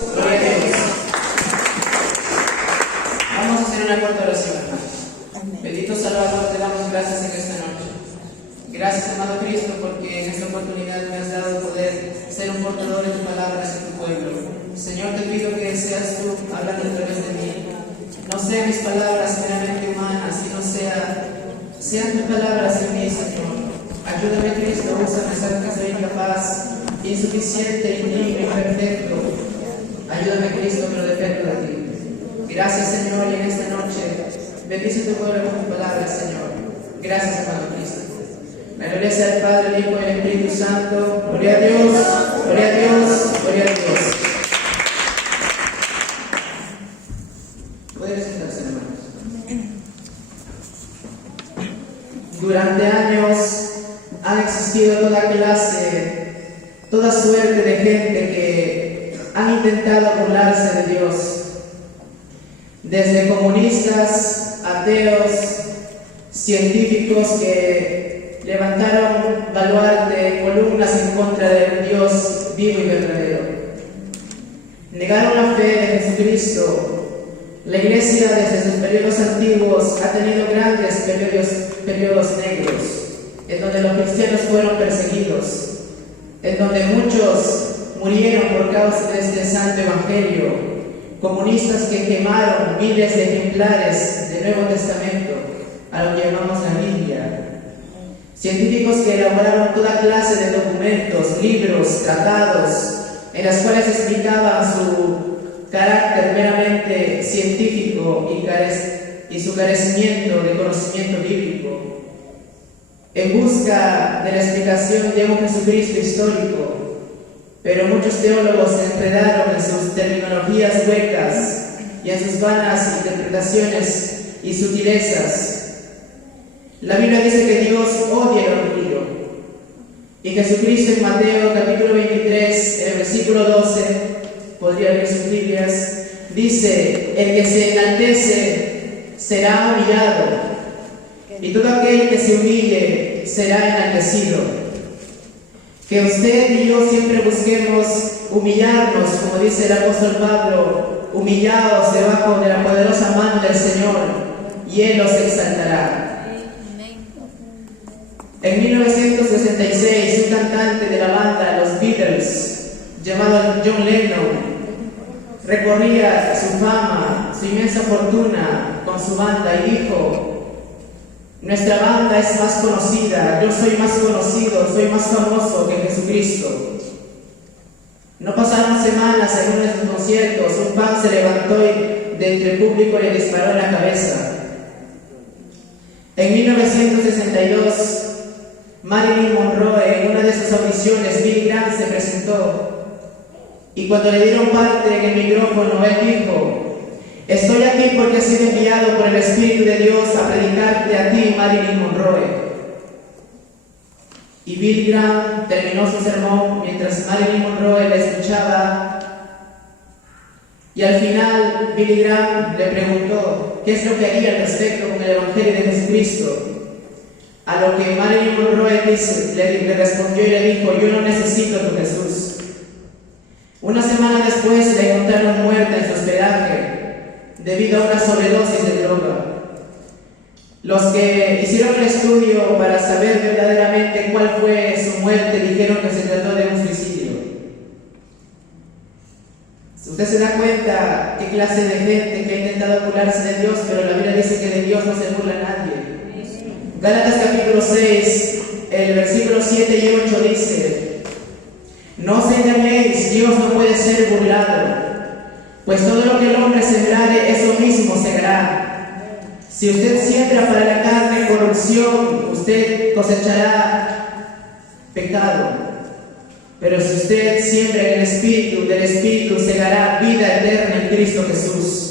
Gloria a Dios. Vamos a hacer una corta oración. Bendito Salvador, te damos gracias en esta noche. Gracias, amado Cristo, porque en esta oportunidad me has dado poder ser un portador de tu palabra hacia tu pueblo. Señor, te pido que seas tú hablando a través de mí. No sean mis palabras meramente humanas, sino sean tus palabras en mí, Señor. Ayúdame, Cristo, úsame, sabes que soy incapaz, insuficiente, indigno, imperfecto. Ayúdame, Cristo, que lo dependo de ti. Gracias, Señor, y en esta noche bendice tu pueblo con tu palabra, Señor. Gracias, amado Cristo. La gloria sea al Padre, el Hijo y el Espíritu Santo. Gloria a Dios, gloria a Dios, gloria a Dios. Pueden sentarse, hermanos. Durante años ha existido toda suerte de gente que han intentado burlarse de Dios. Desde comunistas, ateos, científicos que levantaron baluarte, columnas en contra de un Dios vivo y verdadero. Negaron la fe de Jesucristo. La Iglesia desde sus periodos antiguos ha tenido grandes periodos negros, en donde los cristianos fueron perseguidos, en donde muchos murieron por causa de este santo evangelio, comunistas que quemaron miles de ejemplares del Nuevo Testamento, a lo que llamamos la Biblia, científicos que elaboraron toda clase de documentos, libros, tratados, en las cuales explicaban su carácter meramente científico y su carecimiento de conocimiento bíblico, en busca de la explicación de un Jesucristo histórico. Pero muchos teólogos se enredaron en sus terminologías huecas y en sus vanas interpretaciones y sutilezas. La Biblia dice que Dios odia el orgullo, y Jesucristo en Mateo capítulo 23, en el versículo 12, podría leer sus Biblias, dice: el que se enaltece será humillado, y todo aquel que se humille será enaltecido. Que usted y yo siempre busquemos humillarnos, como dice el apóstol Pablo: humillaos debajo de la poderosa mano del Señor, y Él os exaltará. En 1966, un cantante de la banda Los Beatles, llamado John Lennon, recorría su fama, su inmensa fortuna con su banda y dijo: nuestra banda es más conocida, yo soy más conocido, soy más famoso que Jesucristo. No pasaron semanas en uno de sus conciertos, un fan se levantó y de entre el público le disparó en la cabeza. En 1962, Marilyn Monroe, en una de sus audiciones, Billy Graham se presentó, y cuando le dieron parte en el micrófono, él dijo: estoy aquí porque he sido enviado por el Espíritu de Dios a predicarte a ti, Marilyn Monroe. Y Billy Graham terminó su sermón mientras Marilyn Monroe le escuchaba, y al final Billy Graham le preguntó qué es lo que haría al respecto con el Evangelio de Jesucristo. A lo que Marilyn Monroe le respondió y le dijo: yo no necesito a tu Jesús. Una semana después la encontraron muerta en su hospedaje debido a una sobredosis de droga. Los que hicieron el estudio para saber verdaderamente cuál fue su muerte dijeron que se trató de un suicidio. Usted se da cuenta qué clase de gente que ha intentado burlarse de Dios, pero la Biblia dice que de Dios no se burla nadie. Gálatas capítulo 6, el versículo 7 y 8 dice: no os engañéis, Dios no puede ser burlado, pues todo lo que el hombre sembrare, eso mismo segará. Si usted siembra para la carne corrupción, usted cosechará pecado. Pero si usted siembra en el Espíritu, del Espíritu segará vida eterna en Cristo Jesús.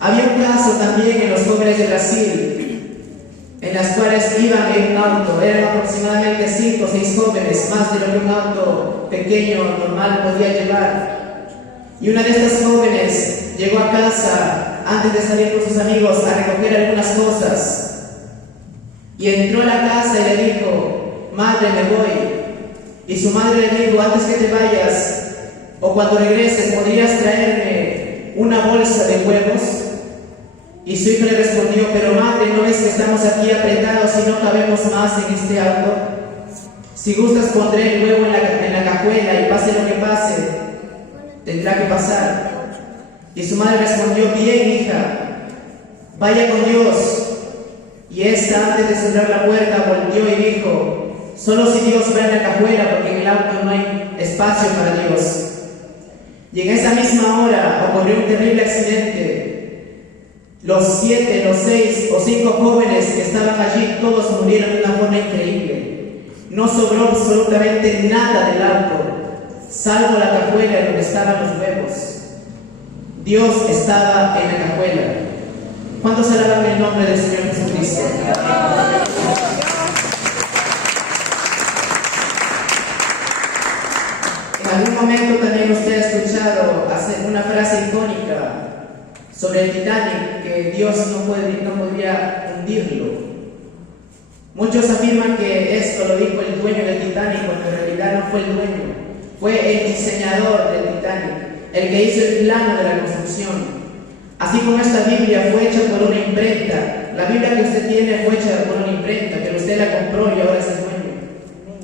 Había un caso también en los jóvenes de Brasil, en las cuales iban en un auto. Eran aproximadamente 5 o 6 jóvenes, más de lo que un auto pequeño normal podía llevar. Y una de estas jóvenes llegó a casa antes de salir con sus amigos a recoger algunas cosas, y entró a la casa y le dijo: madre, me voy. Y su madre le dijo: antes que te vayas, cuando regreses, ¿podrías traerme una bolsa de huevos? Y su hijo le respondió, pero madre, ¿no ves que estamos aquí apretados y no cabemos más en este auto? Si gustas, pondré el huevo en la cajuela y pase lo que pase, tendrá que pasar. Y su madre respondió, bien, hija, vaya con Dios. Y esta, antes de cerrar la puerta, volteó y dijo, solo si Dios va en la cajuela, porque en el auto no hay espacio para Dios. Y en esa misma hora ocurrió un terrible accidente. Los 7, los 6 o 5 jóvenes que estaban allí, todos murieron de una forma increíble. No sobró absolutamente nada del auto, salvo la cajuela donde estaban los huevos. Dios estaba en la cajuela. ¿Cuántos alaban el nombre del Señor Jesucristo? En algún momento también usted ha escuchado una frase icónica sobre el Titanic, que Dios no podría hundirlo. Muchos afirman que esto lo dijo el dueño del Titanic, cuando en realidad no fue el dueño, fue el diseñador del Titanic, el que hizo el plano de la construcción. Así como esta Biblia fue hecha por una imprenta, la Biblia que usted tiene fue hecha por una imprenta, pero usted la compró y ahora es el dueño.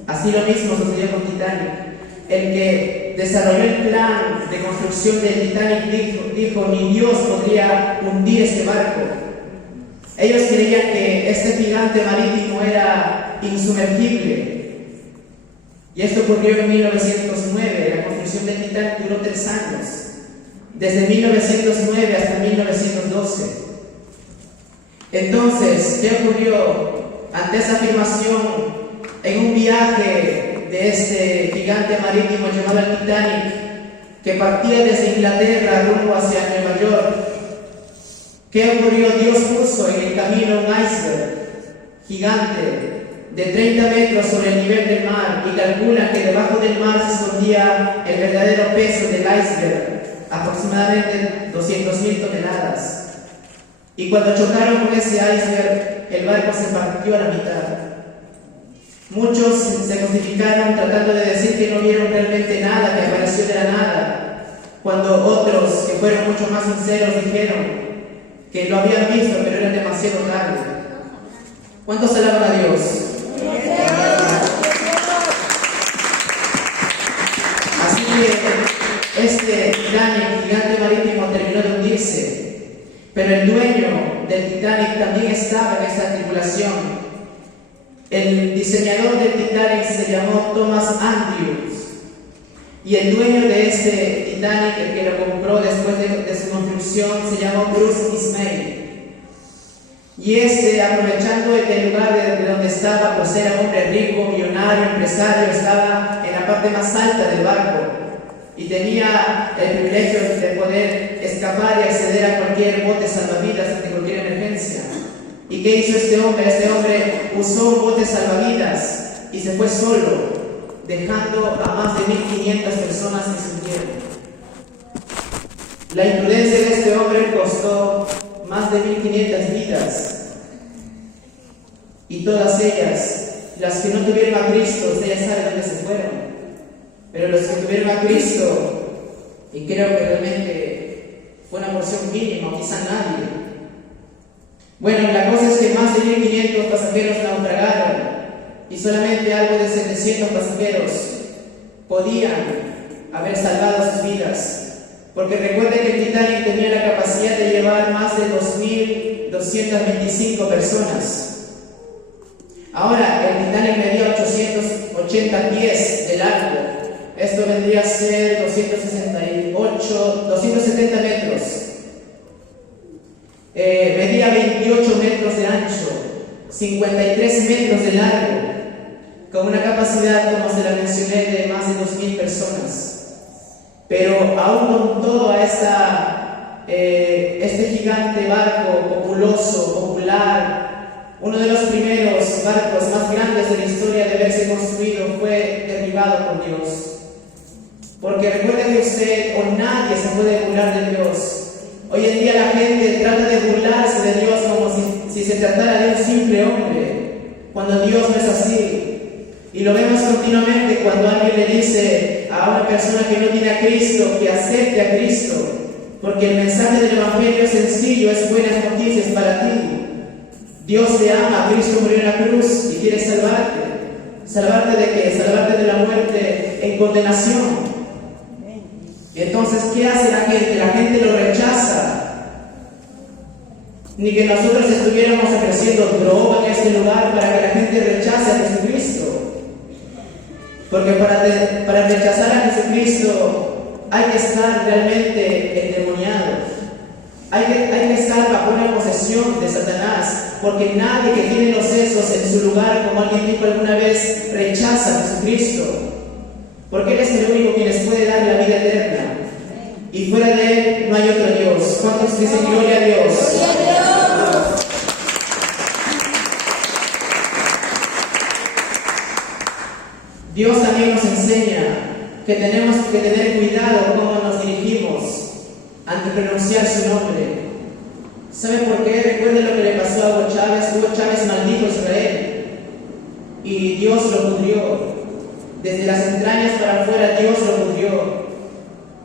Así lo mismo sucedió con Titanic. El que desarrolló el plan de construcción del Titanic dijo, ni Dios podría hundir este barco. Ellos creían que este gigante marítimo era insumergible. Y esto ocurrió en 1909. La construcción del Titanic duró 3 años, desde 1909 hasta 1912. Entonces, ¿qué ocurrió ante esa afirmación? En un viaje de este gigante marítimo llamado el Titanic, que partía desde Inglaterra rumbo hacia Nueva York, ¿qué ocurrió? Dios puso en el camino un iceberg gigante de 30 metros sobre el nivel del mar, y calculan que debajo del mar se escondía el verdadero peso del iceberg, aproximadamente 200.000 toneladas. Y cuando chocaron con ese iceberg, el barco se partió a la mitad. Muchos se justificaron tratando de decir que no vieron realmente nada, que apareció de la nada, cuando otros, que fueron mucho más sinceros, dijeron que lo habían visto, pero era demasiado tarde. ¿Cuántos alaban a Dios? Así que este gigante marítimo terminó de hundirse, pero el dueño del Titanic también estaba en esta tribulación. El diseñador del Titanic se llamó Thomas Andrews, y el dueño de este Titanic, el que lo compró después de su construcción, se llamó Bruce Ismay. Y aprovechando el lugar de donde estaba, pues era un hombre rico, millonario, empresario, estaba en la parte más alta del barco y tenía el privilegio de poder escapar y acceder a cualquier bote salvavidas ante cualquier emergencia. ¿Y qué hizo este hombre? Este hombre usó un bote salvavidas y se fue solo, dejando a más de 1.500 personas que se hundieron. La imprudencia de este hombre costó más de 1.500 vidas, y todas ellas, las que no tuvieron a Cristo, ustedes ya saben dónde se fueron, pero los que tuvieron a Cristo, y creo que realmente fue una porción mínima, quizá nadie. Bueno, la cosa es que más de 1.500 pasajeros naufragaron y solamente algo de 700 pasajeros podían haber salvado sus vidas. Porque recuerden que el Titanic tenía la capacidad de llevar más de 2.225 personas. Ahora, el Titanic medía 880 pies de largo. Esto vendría a ser 270 metros. Medía 28 metros de ancho, 53 metros de largo, con una capacidad, como se la mencioné, de más de 2.000 personas. Pero aún con todo este gigante barco populoso, popular, uno de los primeros barcos más grandes de la historia de haberse construido, fue derribado por Dios. Porque recuerde que usted o nadie se puede burlar de Dios. Hoy en día la gente trata de burlarse de Dios como si se tratara de un simple hombre, cuando Dios no es así. Y lo vemos continuamente cuando alguien le dice a una persona que no tiene a Cristo que acepte a Cristo, porque el mensaje del Evangelio es sencillo, es buenas noticias para ti. Dios te ama, Cristo murió en la cruz y quiere salvarte. ¿Salvarte de qué? Salvarte de la muerte en condenación. Y entonces, ¿qué hace la gente? La gente lo rechaza. Ni que nosotros estuviéramos ofreciendo droga en este lugar para que la gente rechace a Jesucristo. Porque para rechazar a Jesucristo hay que estar realmente endemoniado. Hay que estar bajo una posesión de Satanás, porque nadie que tiene los sesos en su lugar, como alguien dijo alguna vez, rechaza a Jesucristo, porque Él es el único quien les puede dar la vida eterna, y fuera de Él no hay otro Dios. ¿Cuántos dicen gloria a Dios? ¡Gloria a Dios! Dios también nos enseña que tenemos que tener cuidado cómo nos dirigimos ante pronunciar su nombre. ¿Sabe por qué? Recuerden lo que le pasó a Hugo Chávez. Hugo Chávez maldijo a Israel y Dios lo pudrió. Desde las entrañas para afuera Dios lo pudrió.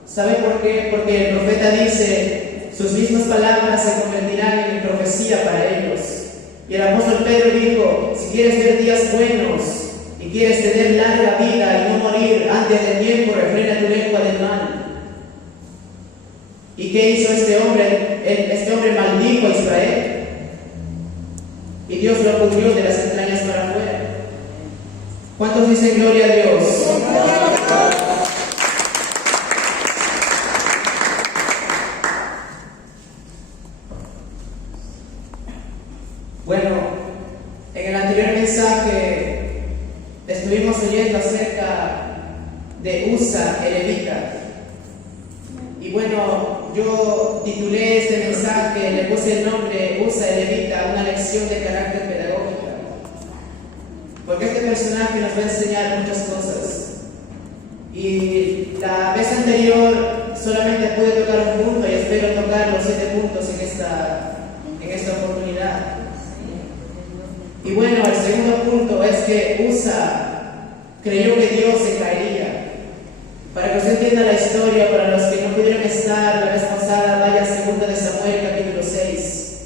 ¿Sabe por qué? Porque el profeta dice, sus mismas palabras se convertirán en profecía para ellos. Y el apóstol Pedro dijo, si quieres ver días buenos y quieres tener larga vida y no morir antes de tiempo, refrena tu lengua del mal. ¿Y qué hizo este hombre? Este hombre maldijo a Israel. Y Dios lo pudrió de las entrañas para afuera. ¿Cuántos dicen gloria a Dios? Bueno, en el anterior mensaje estuvimos oyendo acerca de Usa, el levita. Y bueno, yo titulé este mensaje, le puse el nombre Usa el levita, una lección de carácter pedagógica. Porque este personaje nos va a enseñar muchas cosas. Y la vez anterior solamente pude tocar un punto y espero tocar los 7 puntos en esta oportunidad. Y bueno, el segundo punto es que Usa creyó que Dios se caería. Para que usted entienda la historia, para los que no pudieron estar la vez pasada, vaya a 2 de Samuel capítulo 6,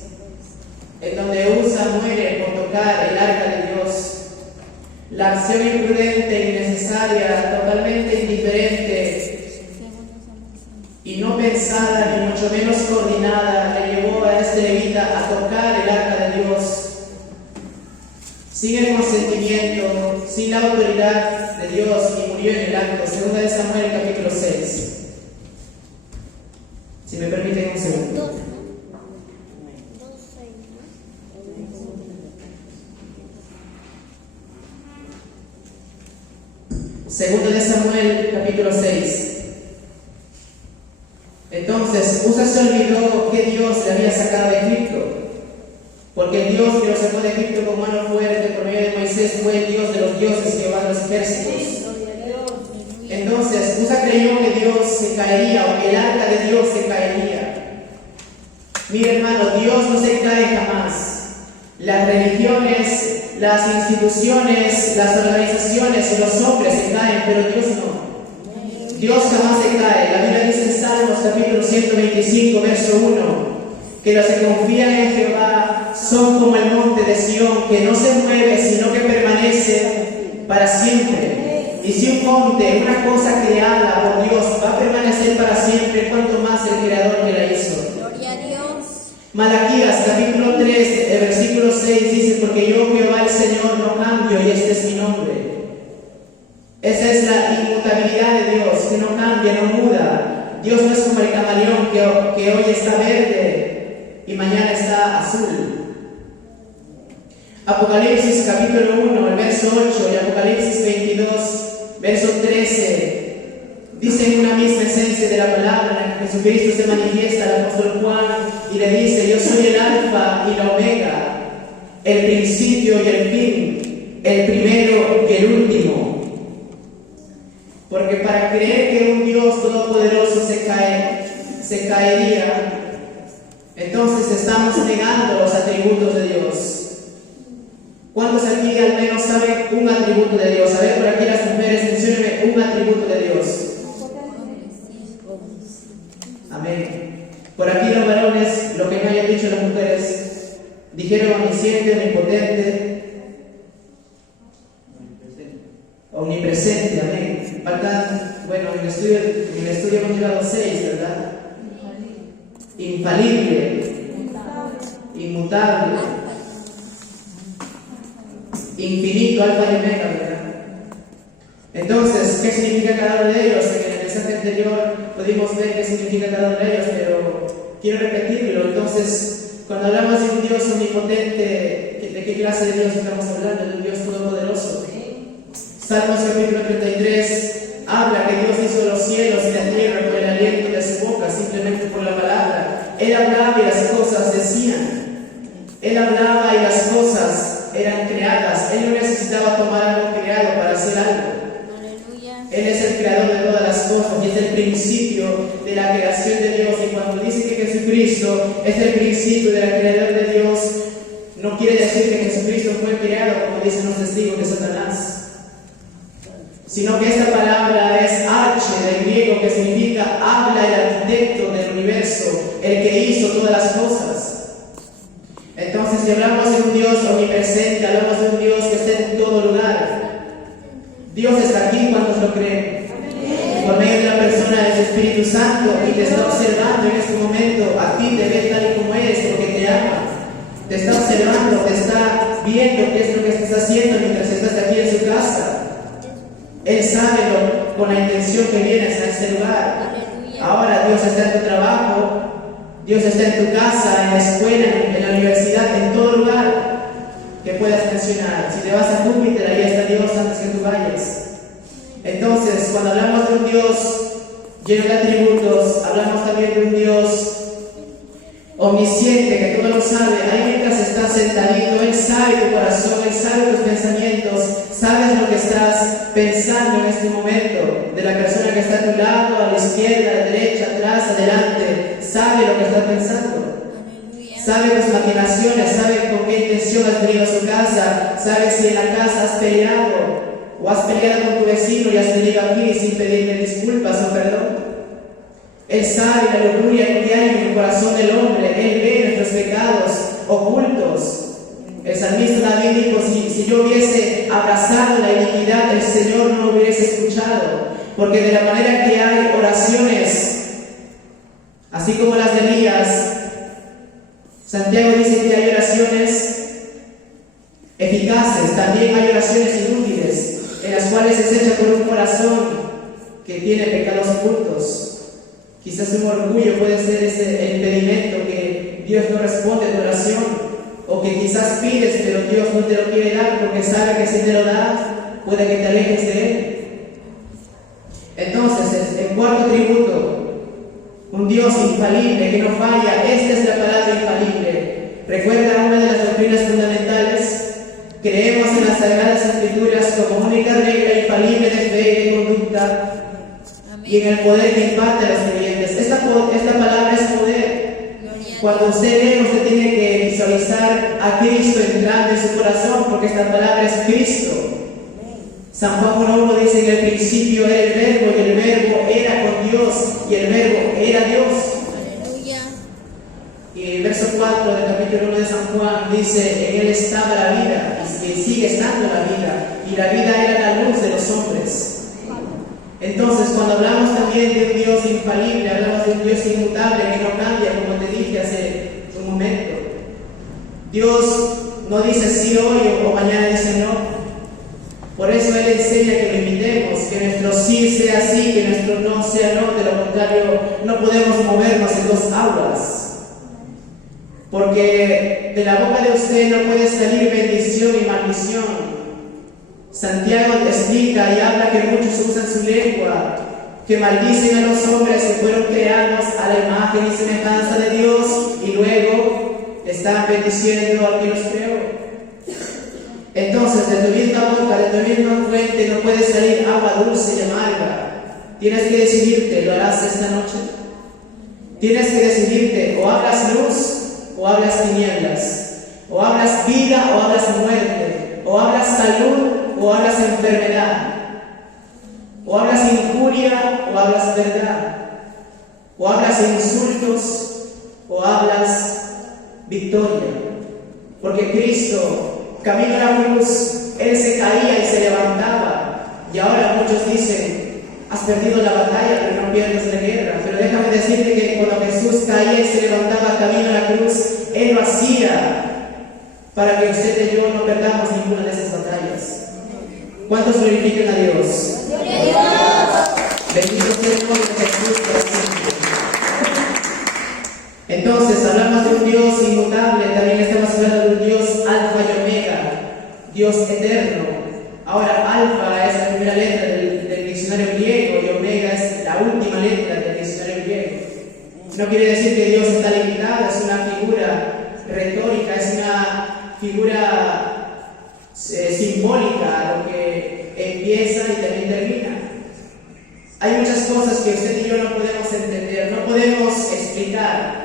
en donde Usa muere por tocar el arca de Dios. La acción imprudente, innecesaria, totalmente indiferente y no pensada, ni mucho menos coordinada, le llevó a este levita a tocar el arca de Dios sin el consentimiento, sin la autoridad de Dios, y murió en el acto. 2 de Samuel capítulo 6. Si me permiten un segundo. Segundo de Samuel capítulo 6. Entonces Usa se olvidó que Dios le había sacado de Egipto, porque el Dios que lo sacó de Egipto con mano fuerte por medio de Moisés fue el Dios de los dioses, Jehová de los ejércitos. Entonces Usa creyó que Dios se caería, o que el arca de Dios se caería. Mire, hermano, Dios no se cae jamás. Las religiones, las instituciones, las organizaciones y los hombres se caen, pero Dios no. Dios jamás se cae. La Biblia dice en Salmos capítulo 125, verso 1, que los que confían en Jehová son como el monte de Sión, que no se mueve, sino que permanece para siempre. Y si un monte, una cosa creada por Dios, va a permanecer para siempre, ¿cuánto más el Creador que la hizo? Gloria a Dios. Malaquías capítulo 3, el versículo 6 dice, porque yo, Jehová el Señor, no cambio y este es mi nombre. Esa es la inmutabilidad de Dios, que no cambia, no muda. Dios no es como el camaleón que hoy está verde y mañana está azul. Apocalipsis capítulo 1, el verso 8 y Apocalipsis 22, verso 13, dicen una misma esencia de la palabra, en que Jesucristo se manifiesta al apóstol Juan y le dice, yo soy el alfa y la omega, el principio y el fin, el primero y el último. Porque para creer que un Dios todopoderoso se caería, entonces estamos negando los atributos de Dios. ¿Cuántos aquí al menos saben un atributo de Dios? A ver, por aquí las mujeres, menciónenme un atributo de Dios. Amén. Por aquí los varones, lo que no hayan dicho las mujeres, dijeron omnisciente, omnipotente, omnipresente, amén. Faltan, bueno, en el estudio hemos llegado a 6, ¿verdad? Infalible, inmutable, infinito, alfa y omega, ¿verdad? Entonces, ¿qué significa cada uno de ellos? En el mensaje anterior pudimos ver qué significa cada uno de ellos, pero quiero repetirlo. Entonces, cuando hablamos de un Dios omnipotente, ¿de qué clase de Dios estamos hablando? De un Dios todopoderoso. Salmos capítulo 33 habla que Dios hizo los cielos y la tierra por el aliento de su boca, simplemente por la palabra. Él hablaba y las cosas decían. Él hablaba y las cosas eran creadas. Él no necesitaba tomar algo creado para hacer algo. Él es el creador de todas las cosas y es el principio de la creación de Dios. Y cuando dice que Jesucristo es el principio del creador de Dios, no quiere decir que Jesucristo fue creado, como dicen los testigos de Satanás, sino que esta palabra es arche, del griego, que significa habla el arquitecto del universo, el que hizo todas las cosas. Entonces, si hablamos de un Dios omnipresente, hablamos de un Dios que está en todo lugar. Dios está aquí cuando lo creen. Y por medio de la persona del Espíritu Santo, y te está observando en este momento, a ti te ve tal y como eres, porque te ama. Te está observando, te está viendo qué es lo que estás haciendo mientras estás aquí en su casa. Él sabe con la intención que vienes a este lugar. Ahora Dios está en tu trabajo, Dios está en tu casa, en la escuela, en la universidad, en todo lugar que puedas mencionar. Si te vas a Júpiter, ahí está Dios antes que tú vayas. Entonces, cuando hablamos de un Dios lleno de atributos, hablamos también de un Dios omnisciente, que todo lo sabe. Ahí mientras estás sentadito, Él sabe tu corazón, Él sabe tus pensamientos, sabes lo que estás pensando en este momento, de la persona que está a tu lado, a la izquierda, a la derecha, atrás, adelante, sabe lo que estás pensando. Sabe tus maquinaciones, sabe con qué intención has venido a su casa, sabe si en la casa has peleado o has peleado con tu vecino y has venido aquí sin pedirle disculpas o perdón. Él sabe la locura que hay en el corazón del hombre. Él ve nuestros pecados ocultos. El salmista David dijo, si yo hubiese abrazado la iniquidad, el Señor no lo hubiese escuchado. Porque de la manera que hay oraciones, así como las de Elías, Santiago dice que hay oraciones eficaces, también hay oraciones inútiles, en las cuales es hecha por un corazón que tiene pecados ocultos. Quizás un orgullo puede ser ese impedimento que Dios no responde a tu oración, o que quizás pides pero Dios no te lo quiere dar porque sabe que si te lo da puede que te alejes de Él. Entonces, el cuarto atributo, un Dios infalible que no falla. Esta es la palabra infalible. Recuerda una de las doctrinas fundamentales. Creemos en las Sagradas Escrituras como única regla infalible de fe y de conducta. Amén. Y en el poder que imparte a los creyentes. Esta palabra es poder. Cuando usted lee, usted tiene que visualizar a Cristo entrando en su corazón, porque esta palabra es Cristo. San Juan 1:1 dice que al principio era el Verbo, y el Verbo era con Dios, y el Verbo era Dios. Aleluya. Y el verso 4 del capítulo 1 de San Juan dice, en Él estaba la vida, y sigue estando la vida, y la vida era la luz de los hombres. Entonces, cuando hablamos también de un Dios infalible, hablamos de un Dios inmutable que no cambia, como te dije hace un momento. Dios no dice sí hoy o mañana dice no. Por eso Él enseña que lo imitemos, que nuestro sí sea sí, que nuestro no sea no, de lo contrario no podemos movernos en dos aguas. Porque de la boca de usted no puede salir bendición y maldición. Santiago explica y habla que muchos usan su lengua, que maldicen a los hombres que fueron creados a la imagen y semejanza de Dios y luego están bendiciendo al que los creó. Entonces, de tu misma boca, de tu misma fuente, no puede salir agua dulce y amarga. Tienes que decidirte, ¿lo harás esta noche? Tienes que decidirte, o hablas luz o hablas tinieblas, o hablas vida o hablas muerte. hablas salud o hablas enfermedad, o hablas injuria o hablas verdad, o hablas insultos o hablas victoria. Porque Cristo, camino a la cruz, Él se caía y se levantaba. Y ahora muchos dicen, has perdido la batalla, pero no pierdes la guerra. Pero déjame decirte que cuando Jesús caía y se levantaba camino a la cruz, Él lo hacía para que usted y yo no perdamos ninguna de esas batallas. ¿Cuántos glorifican a Dios? Bendito sea el nombre de Jesús para siempre. Entonces, hablamos de un Dios inmutable, también estamos hablando de un Dios alfa y omega, Dios eterno. Ahora, alfa es la primera letra del diccionario griego y omega es la última letra del diccionario griego. No quiere decir que Dios está limitado, es una figura retórica, es una figura simbólica a lo que empieza y también termina. Hay muchas cosas que usted y yo no podemos entender, no podemos explicar.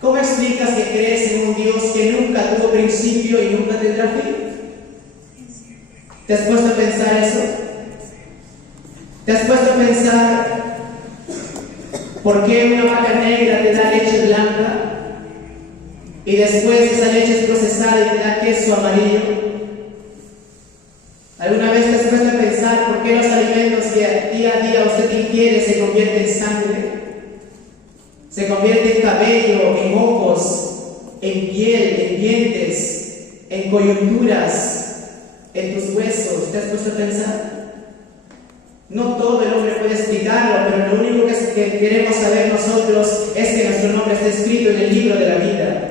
¿Cómo explicas que crees en un Dios que nunca tuvo principio y nunca tendrá fin? ¿Te has puesto a pensar eso? ¿Te has puesto a pensar por qué una vaca negra te da leche blanca y después esa leche es procesada y te da queso amarillo? ¿Alguna vez te has puesto a pensar por qué los alimentos que día a día usted ingiere se convierten en sangre? Se convierte en cabello, en ojos, en piel, en dientes, en coyunturas, en tus huesos. ¿Te has puesto a pensar? No todo el hombre puede explicarlo, pero lo único que queremos saber nosotros es que nuestro nombre está escrito en el libro de la vida.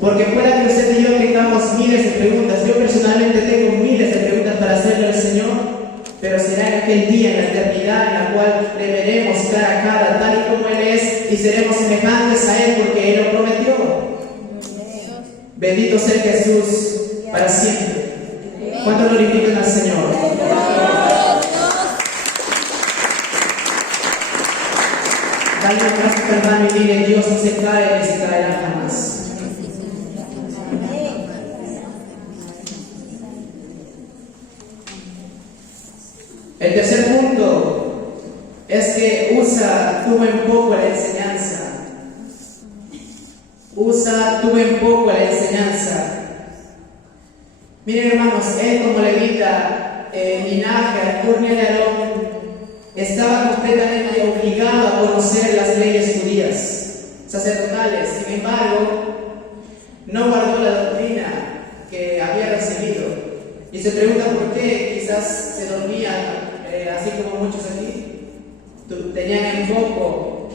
Porque pueda que usted y yo tengamos miles de preguntas. Yo personalmente tengo miles de preguntas para hacerle al Señor. Pero será en aquel día, en la eternidad, en la cual le veremos cara a cara, tal y como Él es, y seremos semejantes a Él porque Él lo prometió. Bendito sea Jesús para siempre. ¿Cuánto glorifican al Señor? Dale un abrazo a tu hermano y dile: Dios no se cae ni se caerá jamás. El tercer punto es que usa tú en poco la enseñanza. Usa tú en poco la enseñanza. Miren, hermanos, él como levita, linaje, Arcurnia de Aarón, estaba completamente obligado a conocer las leyes judías, sacerdotales. Sin embargo, no guardó la doctrina que había recibido. Y se pregunta por qué. Quizás se dormía, así como muchos aquí. Tenían en foco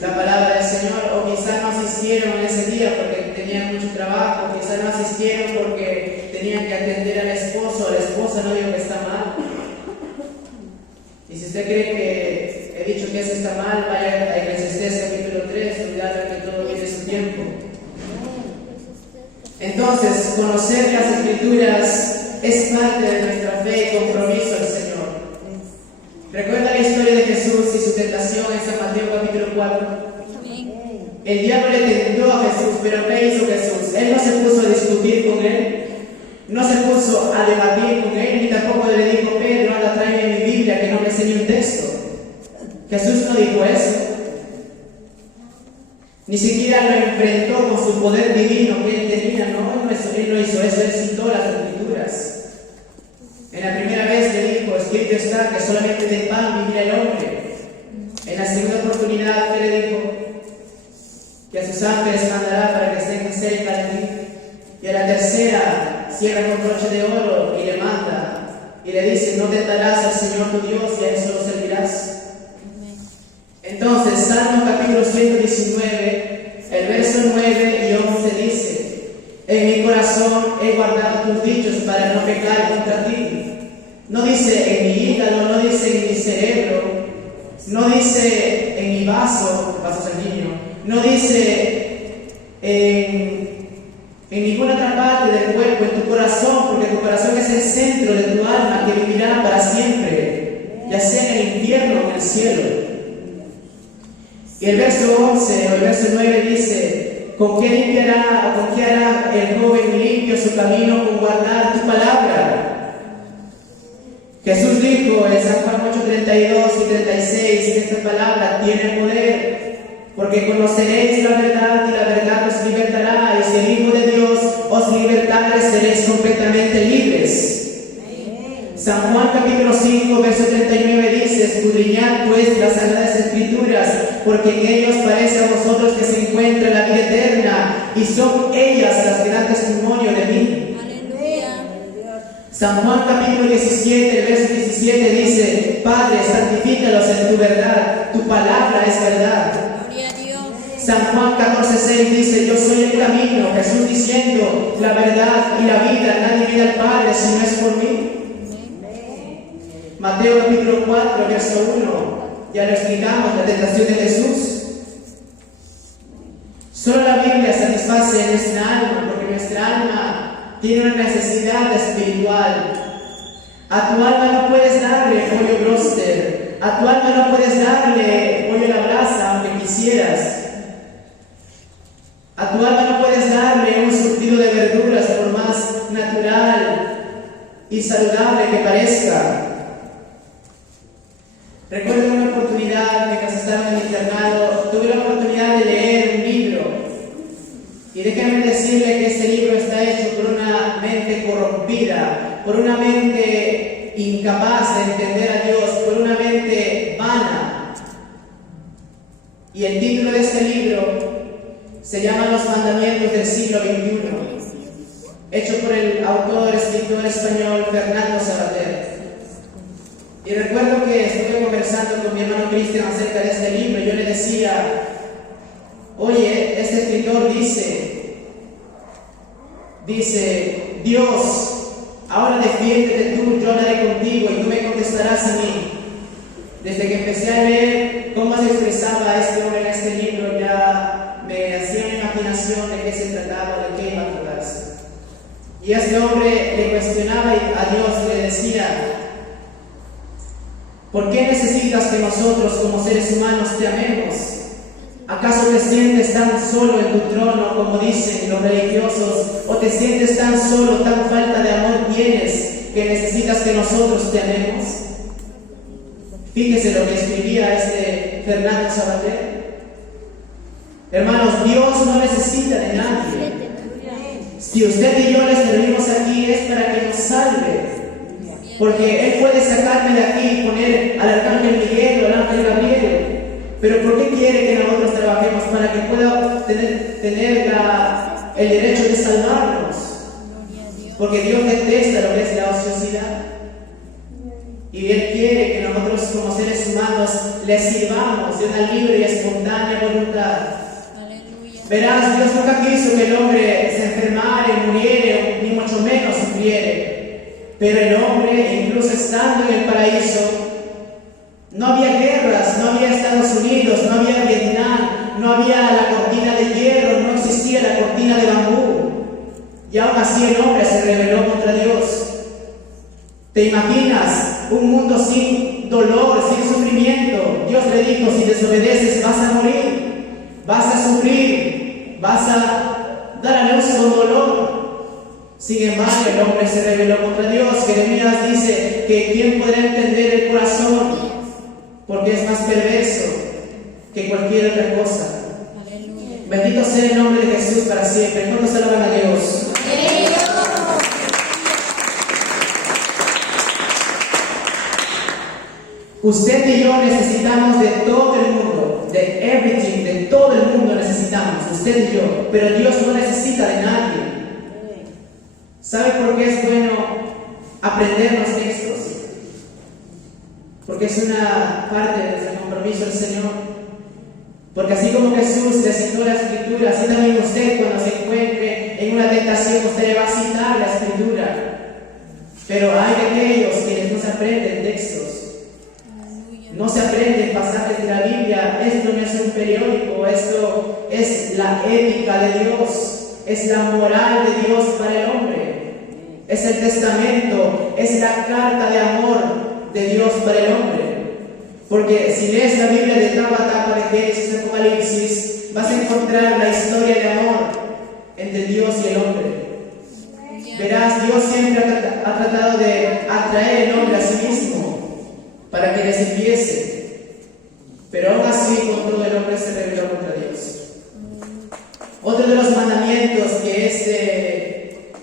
la palabra del Señor, o quizás no asistieron en ese día porque tenían mucho trabajo, quizás no asistieron porque tenían que atender al esposo, a la esposa. No digo que está mal. Y si usted cree que he dicho que eso está mal, vaya a Eclesiastés capítulo 3, cuidado que todo viene a su tiempo. Entonces, conocer las Escrituras es parte de nuestra fe y compromiso al Señor. ¿Recuerda la historia de Jesús y su tentación en San Mateo capítulo 4? El diablo le tentó a Jesús, pero ¿qué hizo Jesús? Él no se puso a discutir con él, no se puso a debatir con él, ni tampoco le dijo: Pedro, anda, tráeme mi Biblia, que no me enseñe un texto. Jesús no dijo eso. Ni siquiera lo enfrentó con su poder divino que él tenía. No, él no hizo eso, él citó las Escrituras. En la primera vez le dijo: escrito está que solamente de pan vivirá el hombre. En la segunda oportunidad, ¿qué le dijo? Que a sus ángeles mandará para que estén cerca de ti. Y a la tercera, cierra con broche de oro y le manda. Y le dice: no tentarás al Señor tu Dios y a Él solo servirás. Entonces, Salmo capítulo 119, el verso 9 y 11 dice: en mi corazón he guardado tus dichos para no pecar contra ti. No dice en mi hígado, no dice en mi cerebro, no dice en mi vaso sanguíneo, no dice en ninguna otra parte del cuerpo, en tu corazón, porque tu corazón es el centro de tu alma que vivirá para siempre, ya sea en el infierno o en el cielo. Y el verso 11 o el verso 9 dice: ¿Con qué limpiará o con qué hará el joven limpio su camino? Con guardar tu palabra. Jesús dijo en San Juan 8:32 y 36 que esta palabra tiene poder, porque conoceréis la verdad y la verdad os libertará, y si el Hijo de Dios os libertare, seréis completamente libres. San Juan capítulo 5, verso 39 dice: escudriñad pues las sagradas escrituras, porque en ellos parece a vosotros que se encuentra la vida eterna, y son ellas las que dan testimonio de mí. Aleluya. San Juan capítulo 17, verso 17 dice: Padre, santifícalos en tu verdad, tu palabra es verdad. Gloria a Dios. San Juan 14:6 dice: yo soy el camino. Jesús diciendo: la verdad y la vida, nadie viene al Padre si no es por mí. Mateo capítulo 4, verso 1, ya lo explicamos, la tentación de Jesús. Solo la Biblia satisface nuestra alma, porque nuestra alma tiene una necesidad espiritual. A tu alma no puedes darle pollo broster, a tu alma no puedes darle pollo a la brasa, aunque quisieras. A tu alma no puedes darle un surtido de verduras, por más natural y saludable que parezca. Recuerdo una oportunidad, mientras estaba en el internado, tuve la oportunidad de leer un libro. Y déjenme decirle que este libro está hecho por una mente corrompida, por una mente incapaz de entender a Dios, por una mente vana. Y el título de este libro se llama Los Mandamientos del siglo XXI, hecho por el autor, escritor español Fernando Savater. Y recuerdo que estuve conversando con mi hermano Cristian acerca de este libro y yo le decía: oye, este escritor dice, Dios, ahora defiéndete tú, yo hablaré contigo y tú me contestarás a mí. Desde que empecé a leer cómo se expresaba este hombre en este libro, ya me hacía una imaginación de qué se trataba, de qué iba a tratarse. Y este hombre le cuestionaba a Dios y le decía: ¿por qué necesitas que nosotros como seres humanos te amemos? ¿Acaso te sientes tan solo en tu trono como dicen los religiosos? ¿O te sientes tan solo, tan falta de amor tienes que necesitas que nosotros te amemos? Fíjese lo que escribía este Fernando Savater. Hermanos, Dios no necesita de nadie. Si usted y yo le servimos aquí es para que nos salve. Porque Él puede sacarme de aquí y poner al arcángel Miguel o al ángel Gabriel. Pero ¿por qué quiere que nosotros trabajemos? Para que pueda tener el derecho de salvarnos. Porque Dios detesta lo que es la ociosidad. Y Él quiere que nosotros como seres humanos le sirvamos de una libre y espontánea voluntad. Aleluya. Verás, Dios nunca quiso que el hombre se enfermara y muriera, ni mucho menos sufriera. Pero el hombre, incluso estando en el paraíso, no había guerras, no había Estados Unidos, no había Vietnam, no había la cortina de hierro, no existía la cortina de bambú. Y aún así el hombre se rebeló contra Dios. ¿Te imaginas un mundo sin dolor, sin sufrimiento? Dios le dijo: si desobedeces vas a morir, vas a sufrir, vas a dar a luz con dolor. Sin embargo, el hombre se rebeló contra Dios. Jeremías dice que ¿quién podrá entender el corazón? Porque es más perverso que cualquier otra cosa. Aleluya. Bendito sea el nombre de Jesús para siempre. ¿Cuántos alaban a Dios? Usted y yo necesitamos de todo el mundo, de everything, de todo el mundo necesitamos, usted y yo. Pero Dios no necesita de nadie. ¿Sabe por qué es bueno aprender los textos? Porque es una parte de nuestro compromiso al Señor. Porque así como Jesús le citó la Escritura, así también usted, cuando se encuentre en una tentación, usted le va a citar la Escritura. Pero hay de aquellos quienes no se aprenden textos, no se aprenden pasajes de la Biblia. Esto no es un periódico, esto es la ética de Dios, es la moral de Dios para el hombre. Es el testamento, es la carta de amor de Dios para el hombre. Porque si lees la Biblia de tapa a tapa, de Génesis a Apocalipsis, vas a encontrar encontrar la historia de amor entre Dios y el hombre. Verás, Dios siempre ha tratado de atraer el hombre a sí mismo para que le sirviese. Pero aún así, con todo, el hombre se rebeló contra Dios. Otro de los mandamientos que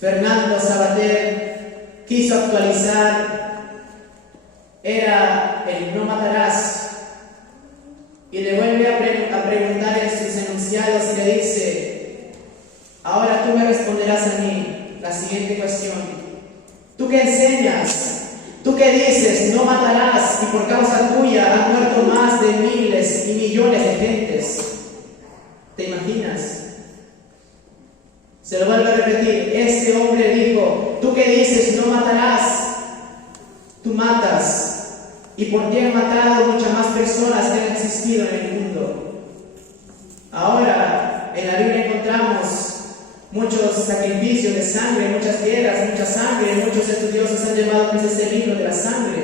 Fernando Sabater quiso actualizar era el no matarás. Y le vuelve a preguntar en sus enunciados y le dice: ahora tú me responderás a mí la siguiente cuestión. ¿Tú qué enseñas? ¿Tú qué dices? No matarás, y por causa tuya han muerto más de miles y millones de gentes. ¿Te imaginas? Se lo vuelvo a repetir. Este hombre dijo: tú qué dices, no matarás. Tú matas, y por ti han matado muchas más personas que han existido en el mundo. Ahora, en la Biblia encontramos muchos sacrificios de sangre, muchas guerras, mucha sangre. Muchos estudiosos han llamado que es el libro de la sangre,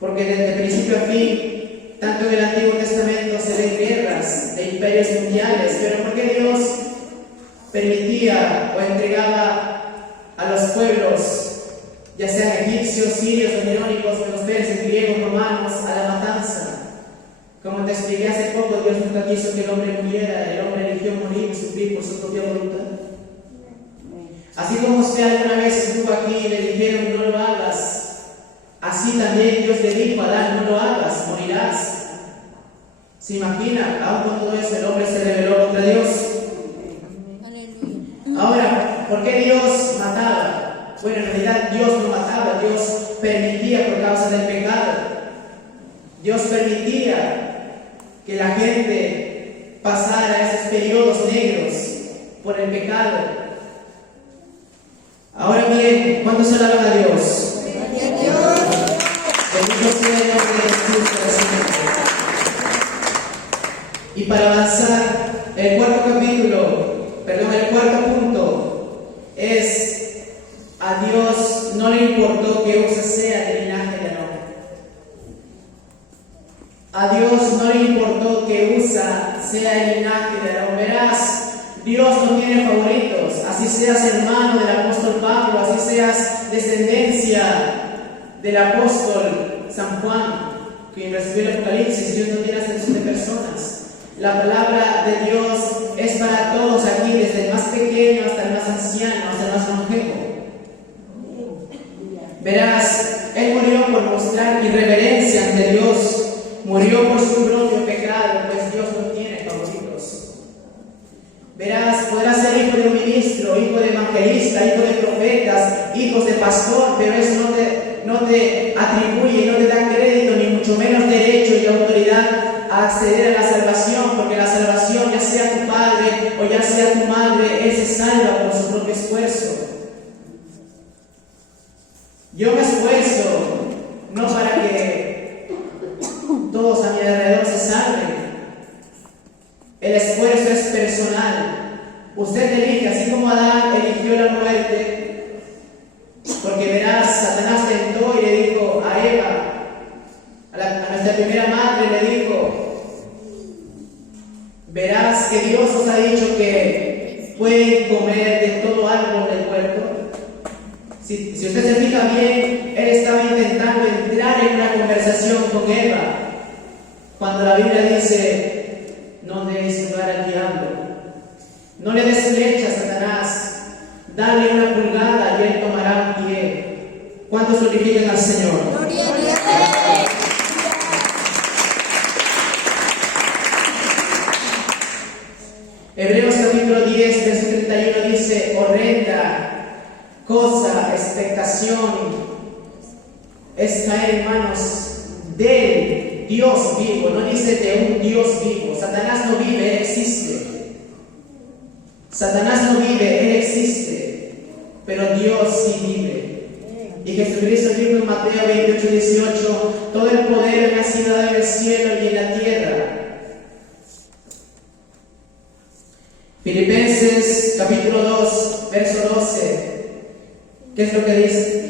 porque desde principio a fin, tanto en el Antiguo Testamento se ven guerras de imperios mundiales. Pero ¿por qué Dios permitía o entregaba a los pueblos, ya sean egipcios, sirios, babilónicos, los persas, griegos, romanos, a la matanza? Como te expliqué hace poco, Dios nunca quiso que el hombre muriera. El hombre eligió morir y sufrir por su propia voluntad. Así como usted alguna vez estuvo aquí y le dijeron no lo hagas, así también Dios le dijo a Adán: no lo hagas, morirás. ¿Se imagina? Aún con todo eso el hombre se rebeló contra Dios. Ahora, ¿por qué Dios mataba? Bueno, en realidad Dios no mataba, Dios permitía por causa del pecado. Dios permitía que la gente pasara esos periodos negros por el pecado. Ahora bien, ¿cuántos alaban a Dios? Bendito sea el nombre de Jesús para siempre. Y para avanzar, el cuarto punto es: a Dios no le importó que Usa sea del linaje de Aarón. A Dios no le importó que Usa sea el linaje de Aarón. Verás, Dios no tiene favoritos. Así seas hermano del apóstol Pablo, así seas descendencia del apóstol San Juan, quien recibió el Apocalipsis, Dios no tiene acepción de personas. La palabra de Dios es para todos aquí, desde el más pequeño hasta el más anciano, hasta el más longevo. Verás, Él murió por mostrar irreverencia ante Dios. Murió por su propio pecado, pues Dios no tiene favoritos. Verás, podrás ser hijo de un ministro, hijo de evangelista, hijo de profetas, hijos de pastor, pero eso no te atribuye, no te da crédito, ni mucho menos derecho y autoridad a acceder a la salvación, porque la salvación, ya sea tu padre o ya sea tu madre, Él se salva por su propio esfuerzo. Yo me esfuerzo no para que todos a mi alrededor se salven. El esfuerzo es personal. Usted elige, así como Adán eligió la muerte, porque verás, Satanás tentó y le dijo a Eva, a nuestra primera madre le dijo: verás que Dios os ha dicho que pueden comer de todo árbol del huerto. Si usted se fija bien, él estaba intentando entrar en una conversación con Eva, cuando la Biblia dice: no deis lugar al diablo. No le des flecha a Satanás, dale una pulgada y él tomará un pie. ¿Cuántos glorifican al Señor? Gloria a Dios. Hebreos capítulo 10, verso 31 dice: horrenda cosa, expectación es caer en manos del Dios vivo. No dice de un Dios vivo. Satanás no vive, él existe. Satanás no vive, él existe, pero Dios sí vive. Y Jesucristo dijo en Mateo 28, 18: todo el poder me ha sido dado en el cielo y en la tierra. Filipenses capítulo 2, verso 12. ¿Qué es lo que dice?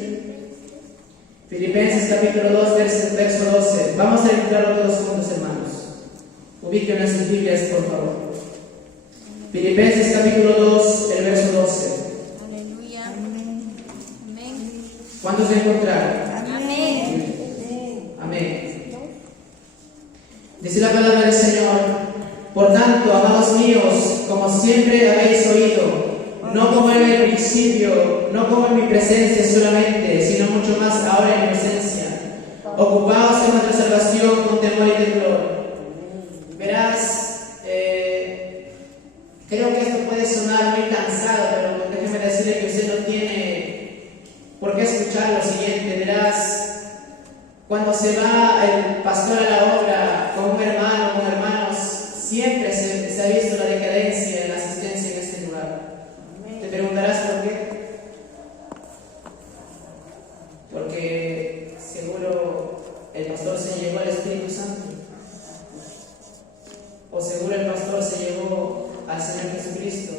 Filipenses capítulo 2, verso 12. Vamos a entrarlo todos juntos, hermanos. Ubiquen en sus Biblias, por favor. Filipenses capítulo 2, el verso 12. Aleluya. Amén. ¿Cuántos se encontraron? Amén. Amén. Dice la palabra del Señor: por tanto, amados míos, como siempre habéis oído, no como en el principio, no como en mi presencia solamente, sino mucho más ahora en mi ausencia, ocupaos en nuestra salvación con temor y temblor. Verás, creo que esto puede sonar muy cansado, pero déjeme decirle que usted no tiene por qué escuchar lo siguiente. Verás, cuando se va el pastor a la obra con un hermano, con hermanos, siempre se ha visto la decadencia en la asistencia en este lugar. Te preguntarás por qué. Porque seguro el pastor se llevó al Espíritu Santo. O seguro el pastor se llevó al Señor Jesucristo.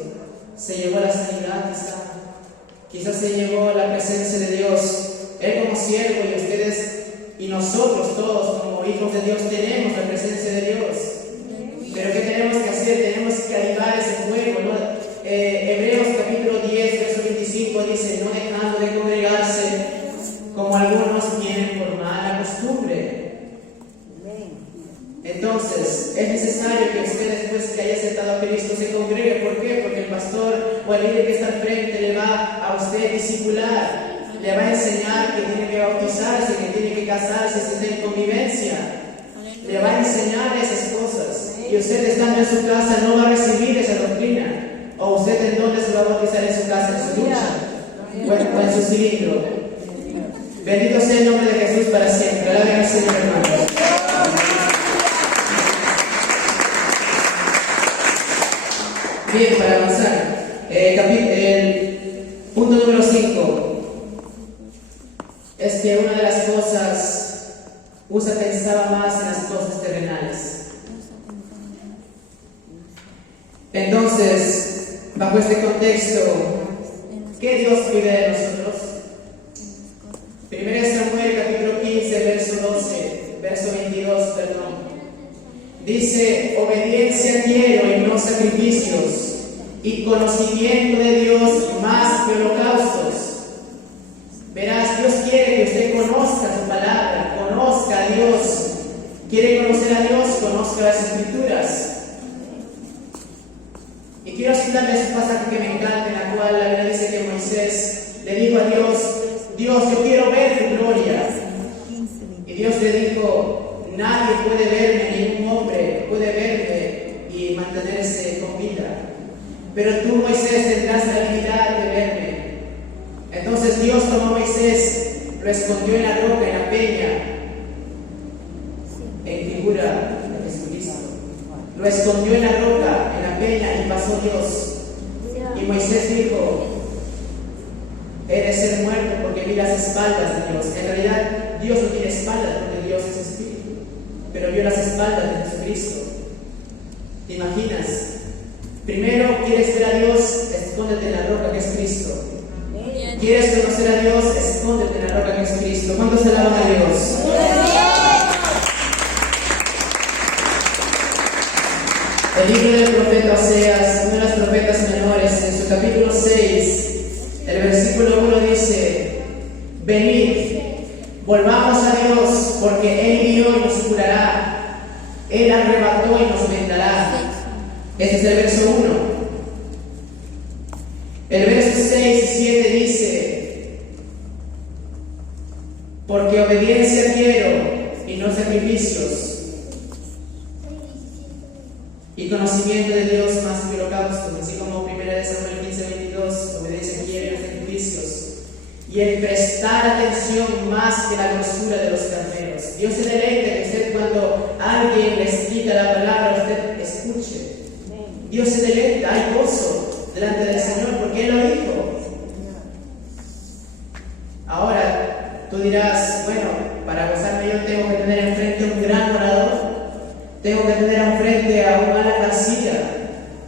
Se llevó la sanidad quizá. Quizás se llevó la presencia de Dios. Él como siervo y ustedes y nosotros todos como hijos de Dios tenemos la presencia de Dios. Pero ¿qué tenemos que hacer? Tenemos que avivar ese fuego, ¿no? Hebreos capítulo 10, verso 25 dice: no dejando de congregarse como algunos tienen por mala costumbre. Entonces, es necesario que usted, después que haya aceptado a Cristo, se congregue. ¿Por qué? Porque el pastor o el líder que está al frente le va a usted discipular, le va a enseñar que tiene que bautizarse, que tiene que casarse, si está en convivencia. Le va a enseñar esas cosas. Y usted, estando en su casa, no va a recibir esa doctrina. O usted, ¿en dónde se va a bautizar? ¿En su casa, en su ducha? O en su cilindro. Bendito sea el nombre de Jesús para siempre. Alaben al Señor, hermanos. Bien, para avanzar, el punto número 5 es que una de las cosas, Usa pensaba más en las cosas terrenales. Entonces, bajo este contexto, ¿qué Dios pide de nosotros? 1 Samuel capítulo 15, verso 22, perdón. Dice: obediencia quiero y no sacrificios, y conocimiento de Dios más que holocaustos. Verás, Dios quiere que usted conozca su palabra, conozca a Dios. Quiere conocer a Dios, conozca las Escrituras. Y quiero citarles un pasaje que me encanta, en la cual la Biblia dice que Moisés le dijo a Dios: Dios, yo quiero ver tu gloria. Y Dios le dijo: nadie puede verme, ningún hombre puede verme y mantenerse con vida. Pero tú, Moisés, tendrás la habilidad de verme. Entonces Dios tomó a Moisés, lo escondió en la roca, en la peña, en figura de Jesucristo. Lo escondió en la roca, en la peña, y pasó Dios. Y Moisés dijo: he de ser muerto porque vi las espaldas de Dios. En realidad, Dios no tiene espaldas porque Dios es espíritu, pero vio las espaldas de Jesucristo. ¿Te imaginas? Primero, ¿quieres ver a Dios? Escóndete en la roca que es Cristo. ¿Quieres conocer a Dios? Escóndete en la roca que es Cristo. ¿Cuántos alaban a Dios? El libro del profeta Oseas, uno de los profetas menores, en su capítulo 6, el versículo 1 dice: venid, volvamos a Dios, porque Él guió y nos curará. Él arrebató y nos vendará. Este es el verso 1. El verso 6 y 7 dice: porque obediencia quiero y no sacrificios, y conocimiento de Dios más que holocaustos, así como 1 Samuel 15, 22, obediencia quiero y no sacrificios, y el prestar atención más que la grosura de los carneros. Dios se deleita que usted, cuando alguien le explica la palabra, usted escuche. Dios se deleita, hay gozo delante del Señor porque Él lo dijo. Ahora, tú dirás: bueno, para gozarme yo tengo que tener enfrente un gran orador, tengo que tener enfrente a un Alan García,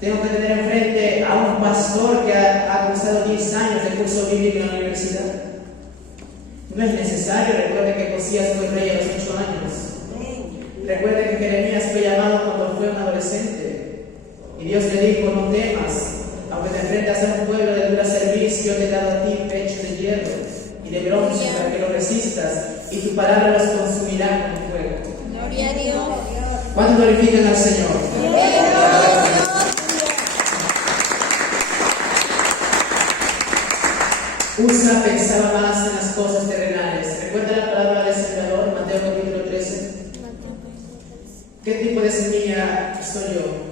tengo que tener enfrente a un pastor que ha cursado 10 años de curso bíblico en la universidad. No es necesario. Recuerde que Josías fue rey a los 8 años. Recuerde que Jeremías fue llamado cuando fue adolescente. Y Dios le dijo, no temas, aunque te enfrentas a un pueblo de dura servicio, yo te he dado a ti pecho de hierro y de bronce para que lo resistas, y tu palabra los consumirá con fuego. Gloria a Dios. ¿Cuánto glorifican al Señor? Usa pensaba más en las cosas terrenales. ¿Recuerda la palabra del Sembrador, Mateo capítulo 13? ¿Qué tipo de semilla soy yo?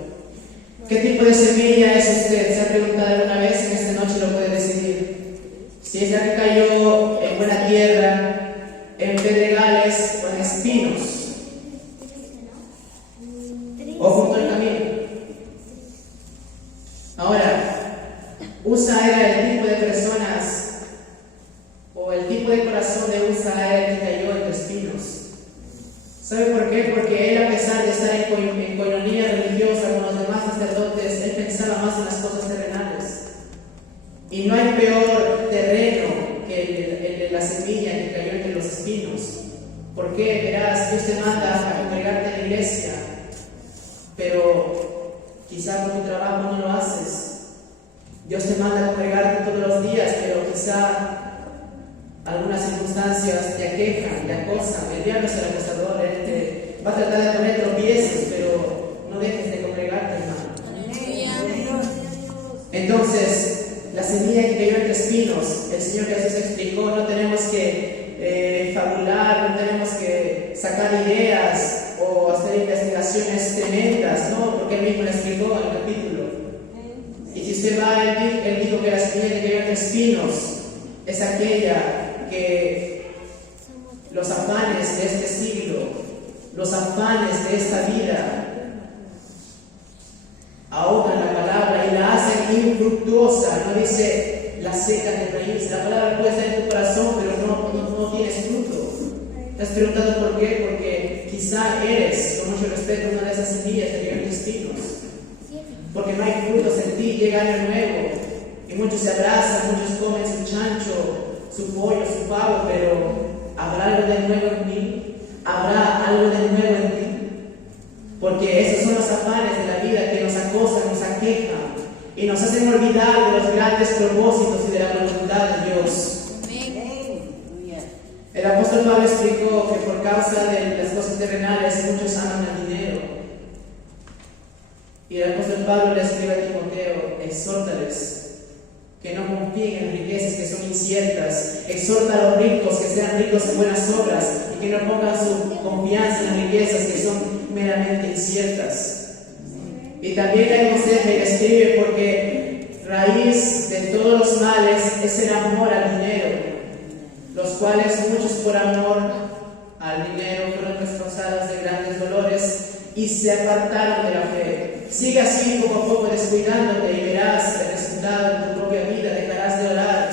¿Qué tipo de semilla es usted? ¿Se ha preguntado alguna vez? En esta noche lo puede decidir. Si es la que cayó en buena tierra, en pedregales o en espinos, o junto al camino. Ahora, Usa era el tipo de personas, o el tipo de corazón de Usa era el que cayó entre espinos. ¿Sabe por qué? Porque él, a pesar de estar en coinonía religiosa con los demás sacerdotes, él pensaba más en las cosas terrenales. Y no hay peor terreno que el de la semilla que cayó entre los espinos. ¿Por qué? Verás, Dios te manda a congregarte en la iglesia, pero quizá por tu trabajo no lo haces. Dios te manda a congregarte todos los días, pero quizá algunas circunstancias te aquejan, te acosan. El diablo es el acosador, él te va a tratar de poner tropiezos, pero no dejes de congregarte, hermano. Entonces, la semilla que cayó entre espinos, el Señor Jesús explicó, no tenemos que fabular, no tenemos que sacar ideas o hacer investigaciones tremendas, ¿no? Porque él mismo lo explicó en el capítulo. Y si usted va, él dijo que la semilla que cayó entre espinos es aquella que los afanes de este siglo, los afanes de esta vida, ahogan la palabra y la hacen infructuosa. No dice la seca de raíz. La palabra puede estar en tu corazón, pero no tienes fruto. ¿Te has preguntado por qué? Porque quizá eres, con mucho respeto, una de esas semillas que cayó en espinos. Porque no hay frutos en ti, llega año nuevo y muchos se abrazan, muchos comen su chancho, su pollo, su pavo, pero ¿habrá algo de nuevo en ti? ¿Habrá algo de nuevo en ti? Porque esos son los afanes de la vida que nos acosan, nos aquejan y nos hacen olvidar de los grandes propósitos y de la voluntad de Dios. El apóstol Pablo explicó que por causa de las cosas terrenales muchos aman el dinero. Y el apóstol Pablo le escribe a Timoteo, exhórtales que no confíen en riquezas que son inciertas. Exhorta a los ricos que sean ricos en buenas obras y que no pongan su confianza en riquezas que son meramente inciertas. Y también le aconseja y le escribe porque raíz de todos los males es el amor al dinero, los cuales muchos por amor al dinero fueron causados de grandes dolores y se apartaron de la fe. Sigue así poco a poco descuidándote y verás el resultado en tu propia vida. Dejarás de orar,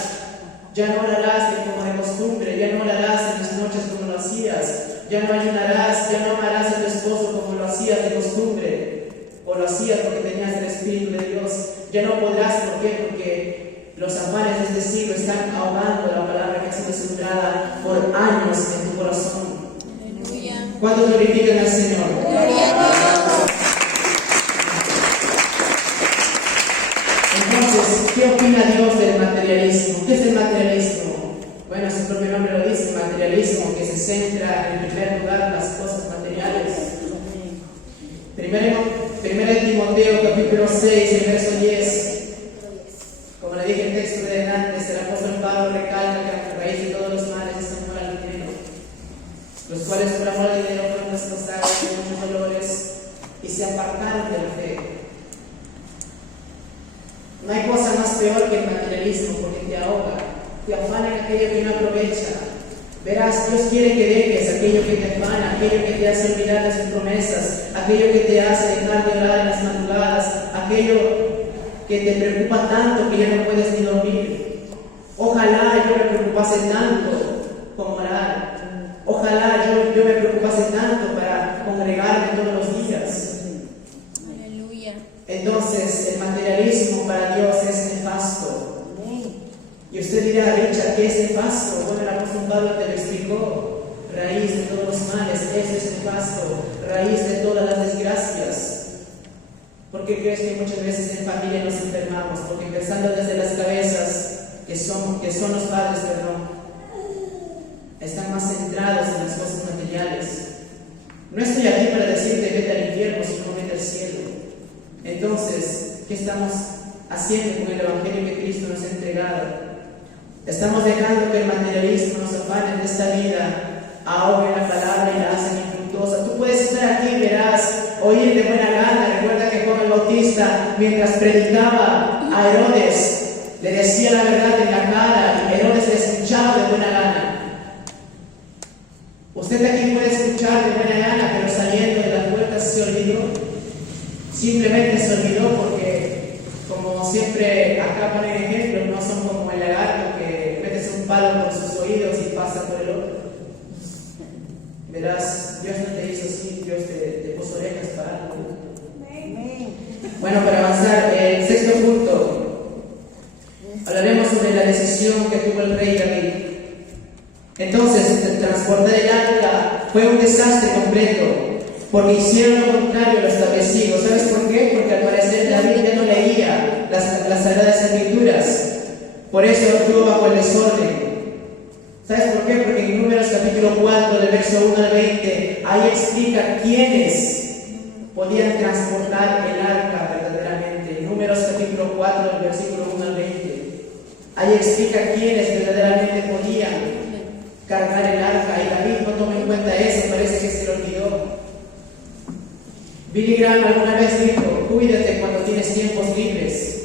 ya no orarás como de costumbre, ya no orarás en las noches como lo hacías, ya no ayunarás, ya no amarás a tu esposo como lo hacías de costumbre, o lo hacías porque tenías el Espíritu de Dios. Ya no podrás, ¿por qué? Porque los afanes de este siglo están ahogando la palabra que ha sido sembrada por años en tu corazón. ¿Cuántos glorifican al Señor? Entonces, ¿qué opina Dios del materialismo? ¿Qué es el materialismo? Bueno, su propio nombre lo dice, materialismo, que se centra en primer lugar en las cosas materiales. Primero de Timoteo, capítulo 6, el verso 10. Como le dije en el texto de antes, el apóstol Pablo recalca que a raíz de todos los males es amor al dinero, los cuales por amor al dinero fueron desposados de muchos dolores y se apartaron de la fe. No hay cosa más peor que el materialismo, porque te ahoga, te afana en aquello que no aprovecha. Verás, Dios quiere que dejes aquello que te afana, aquello que te hace olvidar de sus promesas, aquello que te hace dejar de orar en las madrugadas, aquello que te preocupa tanto que ya no puedes ni dormir. Ojalá yo me preocupase tanto como orar. Ojalá yo me preocupase tanto para congregarme todos los días. Entonces, el materialismo para Dios es nefasto. Y usted dirá, Richard, ¿qué es nefasto? Bueno, el apóstol Pablo te lo explicó. Raíz de todos los males, eso es nefasto. Raíz de todas las desgracias. qué crees que muchas veces en familia nos enfermamos? Porque empezando desde las cabezas, que son los padres, están más centrados en las cosas materiales. No estoy aquí para decirte vete al infierno, sino vete al cielo. Entonces, ¿qué estamos haciendo con el Evangelio que Cristo nos ha entregado? Estamos dejando que el materialismo nos afane de esta vida, ahogue la palabra y la hacen infructuosa. Tú puedes estar aquí y verás, oír de buena gana. Recuerda que Juan el Bautista, mientras predicaba a Herodes, le decía la verdad en la cara y Herodes le escuchaba de buena gana. Usted aquí puede escuchar de buena gana, pero saliendo de las puertas se olvidó. Simplemente se olvidó porque, como siempre acá ponen ejemplos, no son como el lagarto que metes un palo por sus oídos y pasa por el otro. Verás, Dios no te hizo así, Dios te puso orejas para algo. Bueno, para avanzar, el sexto punto, hablaremos sobre la decisión que tuvo el rey David. Entonces, transportar el arca fue un desastre completo, porque hicieron lo contrario a lo establecido. ¿Sabes por qué? Porque al parecer David ya no leía las Sagradas Escrituras, por eso actuó bajo el desorden. ¿Sabes por qué? Porque en Números capítulo 4, del verso 1 al 20, ahí explica quiénes podían transportar el arca verdaderamente. Números capítulo 4, del versículo 1 al 20, ahí explica quiénes verdaderamente podían cargar el arca, y David no tomó en cuenta eso, parece que se lo olvidó. Billy Graham alguna vez dijo: cuídate cuando tienes tiempos libres.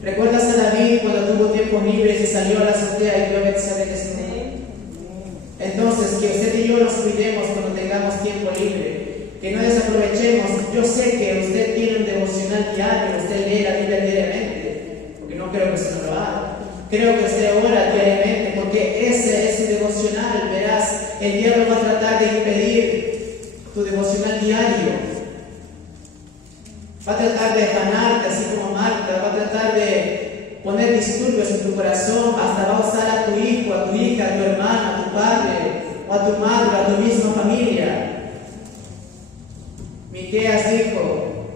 ¿Recuerdas a David cuando tuvo tiempos libres y salió a la azotea y vio a Betsabé desnuda? Entonces, que usted y yo nos cuidemos cuando tengamos tiempo libre, que no desaprovechemos. Yo sé que usted tiene un devocional diario, usted lee la Biblia diariamente, porque no creo que usted no lo haga. Creo que usted ora diariamente, porque ese es su devocional. Verás, el diablo va a tratar de impedir tu devocional diario. Va a tratar de afanarte, así como Marta, va a tratar de poner disturbios en tu corazón, hasta va a usar a tu hijo, a tu hija, a tu hermano, a tu padre, o a tu madre, a tu misma familia. Miqueas dijo: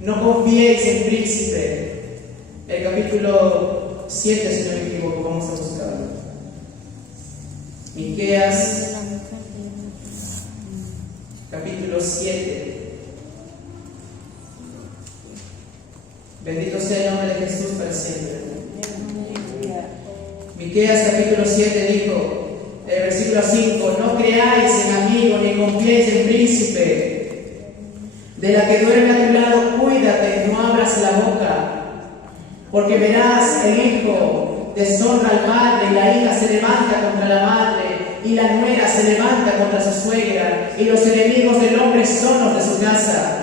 no confiéis en príncipe. El capítulo 7, si no me equivoco, vamos a buscarlo. Miqueas, capítulo 7. Bendito sea el nombre de Jesús para siempre. Miqueas capítulo 7 dijo, el versículo 5: no creáis en amigo ni confiéis en príncipe. De la que duerme a tu lado, cuídate, no abras la boca. Porque verás, el hijo deshonra al padre, y la hija se levanta contra la madre, y la nuera se levanta contra su suegra, y los enemigos del hombre son los de su casa.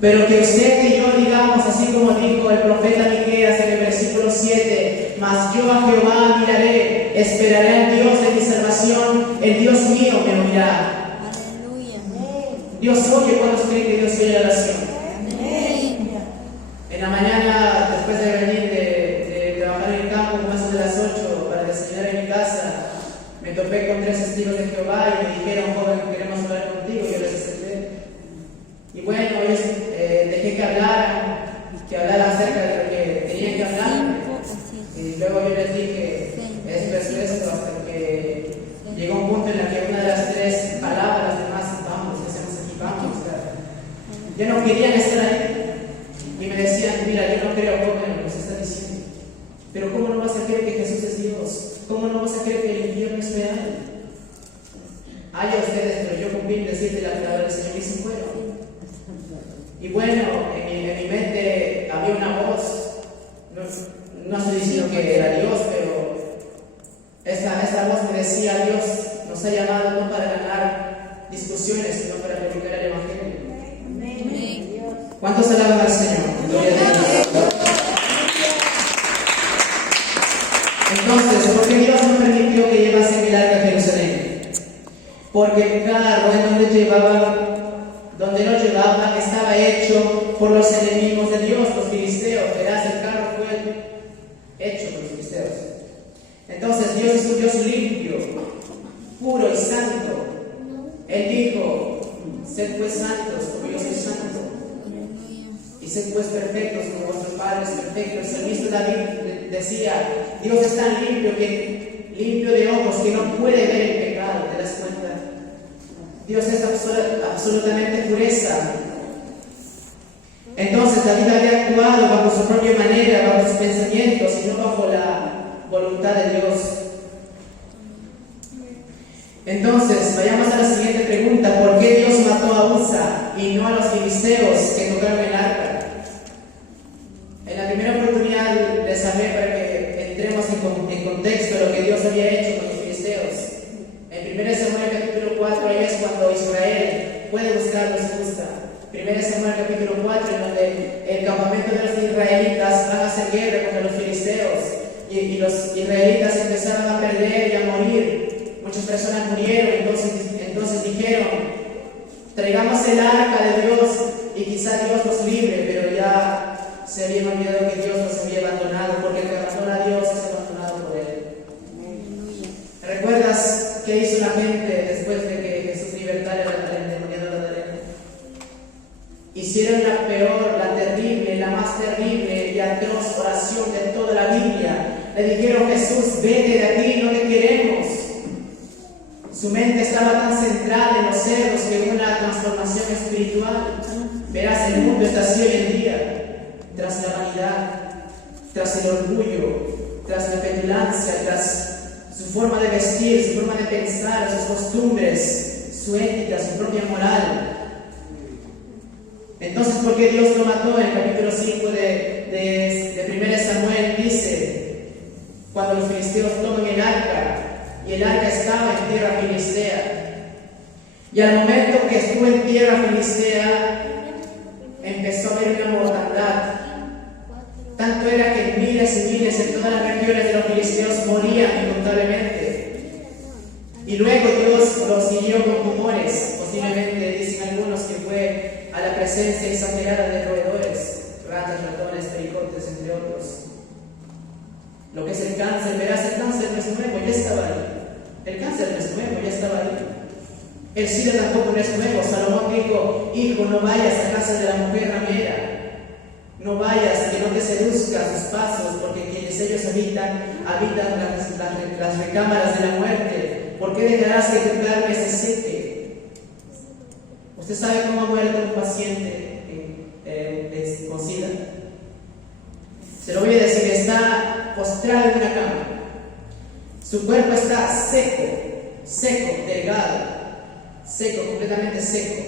Pero que usted y yo digamos, así como dijo el profeta Miqueas en el versículo 7: mas yo a Jehová miraré, esperaré al Dios de mi salvación, el Dios mío me oirá. Aleluya. Dios oye. ¿Cuántos creen que Dios oye la oración? Amén. En la mañana, después de venir de trabajar en el campo, más de las 8 para desayunar en mi casa, me topé con 3 testigos de Jehová y me dijeron: joven, queremos hablar contigo. Yo les acepté. Y bueno, ellos dejé que hablaran acerca de lo que tenían que hablar. Y luego yo les dije esto, hasta que llegó un punto en el que una de las 3 palabras de más: vamos, ¿qué hacemos aquí? Vamos. Ya no querían estar ahí. Y me decían: mira, yo no creo, joven, lo que se está diciendo. Pero ¿cómo no vas a creer que Jesús es Dios? ¿Cómo no vas a creer que el infierno es real? Haya ustedes, pero yo cumplí decirte la palabra del Señor y se fueron. Y bueno, en mi mente había una voz, no estoy diciendo que era Dios, pero esta voz me decía: Dios nos ha llamado no para ganar discusiones, sino para predicar el Evangelio. Amén. ¿Cuántos alaban al Señor? Gloria a Dios. Entonces, ¿por qué Dios no permitió que llevasen el arca a Jerusalén? Porque el carro en donde lo llevaban estaba hecho por los enemigos de Dios, los filisteos. Verás, el carro fue hecho por los filisteos. Entonces Dios es un Dios limpio, puro y santo. Él dijo: sed pues santos, como yo soy santo. y sed pues perfectos como vuestro Padre es perfecto. El salmista David decía, Dios es tan limpio de ojos que no puede ver el pecado, ¿te das cuenta? Dios es absolutamente pureza. Entonces David había actuado bajo su propia manera, bajo sus pensamientos y no bajo la voluntad de Dios. Entonces, vayamos a la siguiente pregunta. ¿Por qué Dios mató a Usa y no a los filisteos que tocaron el arca? En la primera oportunidad les hablé para que entremos en contexto de lo que Dios había hecho con los filisteos. En 1 Samuel capítulo 4, ahí es cuando Israel puede buscarlos y busca. 1 Samuel capítulo 4, en donde el campamento de los israelitas van a hacer guerra contra los filisteos. Y los israelitas empezaron a perder y a morir. Muchas personas murieron, entonces dijeron, traigamos el arca de Dios y quizá Dios nos libre, pero ya se habían olvidado que Dios los había abandonado, porque el que abandona a Dios es abandonado por Él. ¿Recuerdas qué hizo la gente después de que Jesús libertara al endemoniado Gadareno? Hicieron la peor, la terrible, la más terrible y atroz oración de toda la Biblia. Le dijeron, Jesús, vete de aquí, no te queremos. Su mente estaba tan centrada en los cerdos que en una transformación espiritual. Verás, el mundo está así hoy en día, tras la vanidad, tras el orgullo, tras la petulancia, tras su forma de vestir, su forma de pensar, sus costumbres, su ética, su propia moral. Entonces, ¿por qué Dios lo mató? En el capítulo 5 de 1 Samuel dice, cuando los filisteos toman el arca, y el arca estaba en tierra filistea. Y al momento que estuvo en tierra filistea, empezó a haber una mortandad. Tanto era que miles y miles en todas las regiones de los filisteos morían incontablemente. Y luego Dios los hirió con tumores. Posiblemente, dicen algunos, que fue a la presencia exagerada de roedores, ratas, ratones, pericotes, entre otros. Lo que es el cáncer, verás, el cáncer no es nuevo, ya estaba ahí. El cáncer no es nuevo, ya estaba ahí. El SIDA tampoco no es nuevo. Salomón dijo, hijo, no vayas a casa de la mujer ramera. No vayas, que no te seduzca sus pasos, porque quienes ellos habitan las recámaras de la muerte. ¿Por qué dejarás que tu carne se seque? ¿Usted sabe cómo ha muerto un paciente con SIDA? Se lo voy a decir, está postrado en una cama. Su cuerpo está seco, delgado, seco, completamente seco.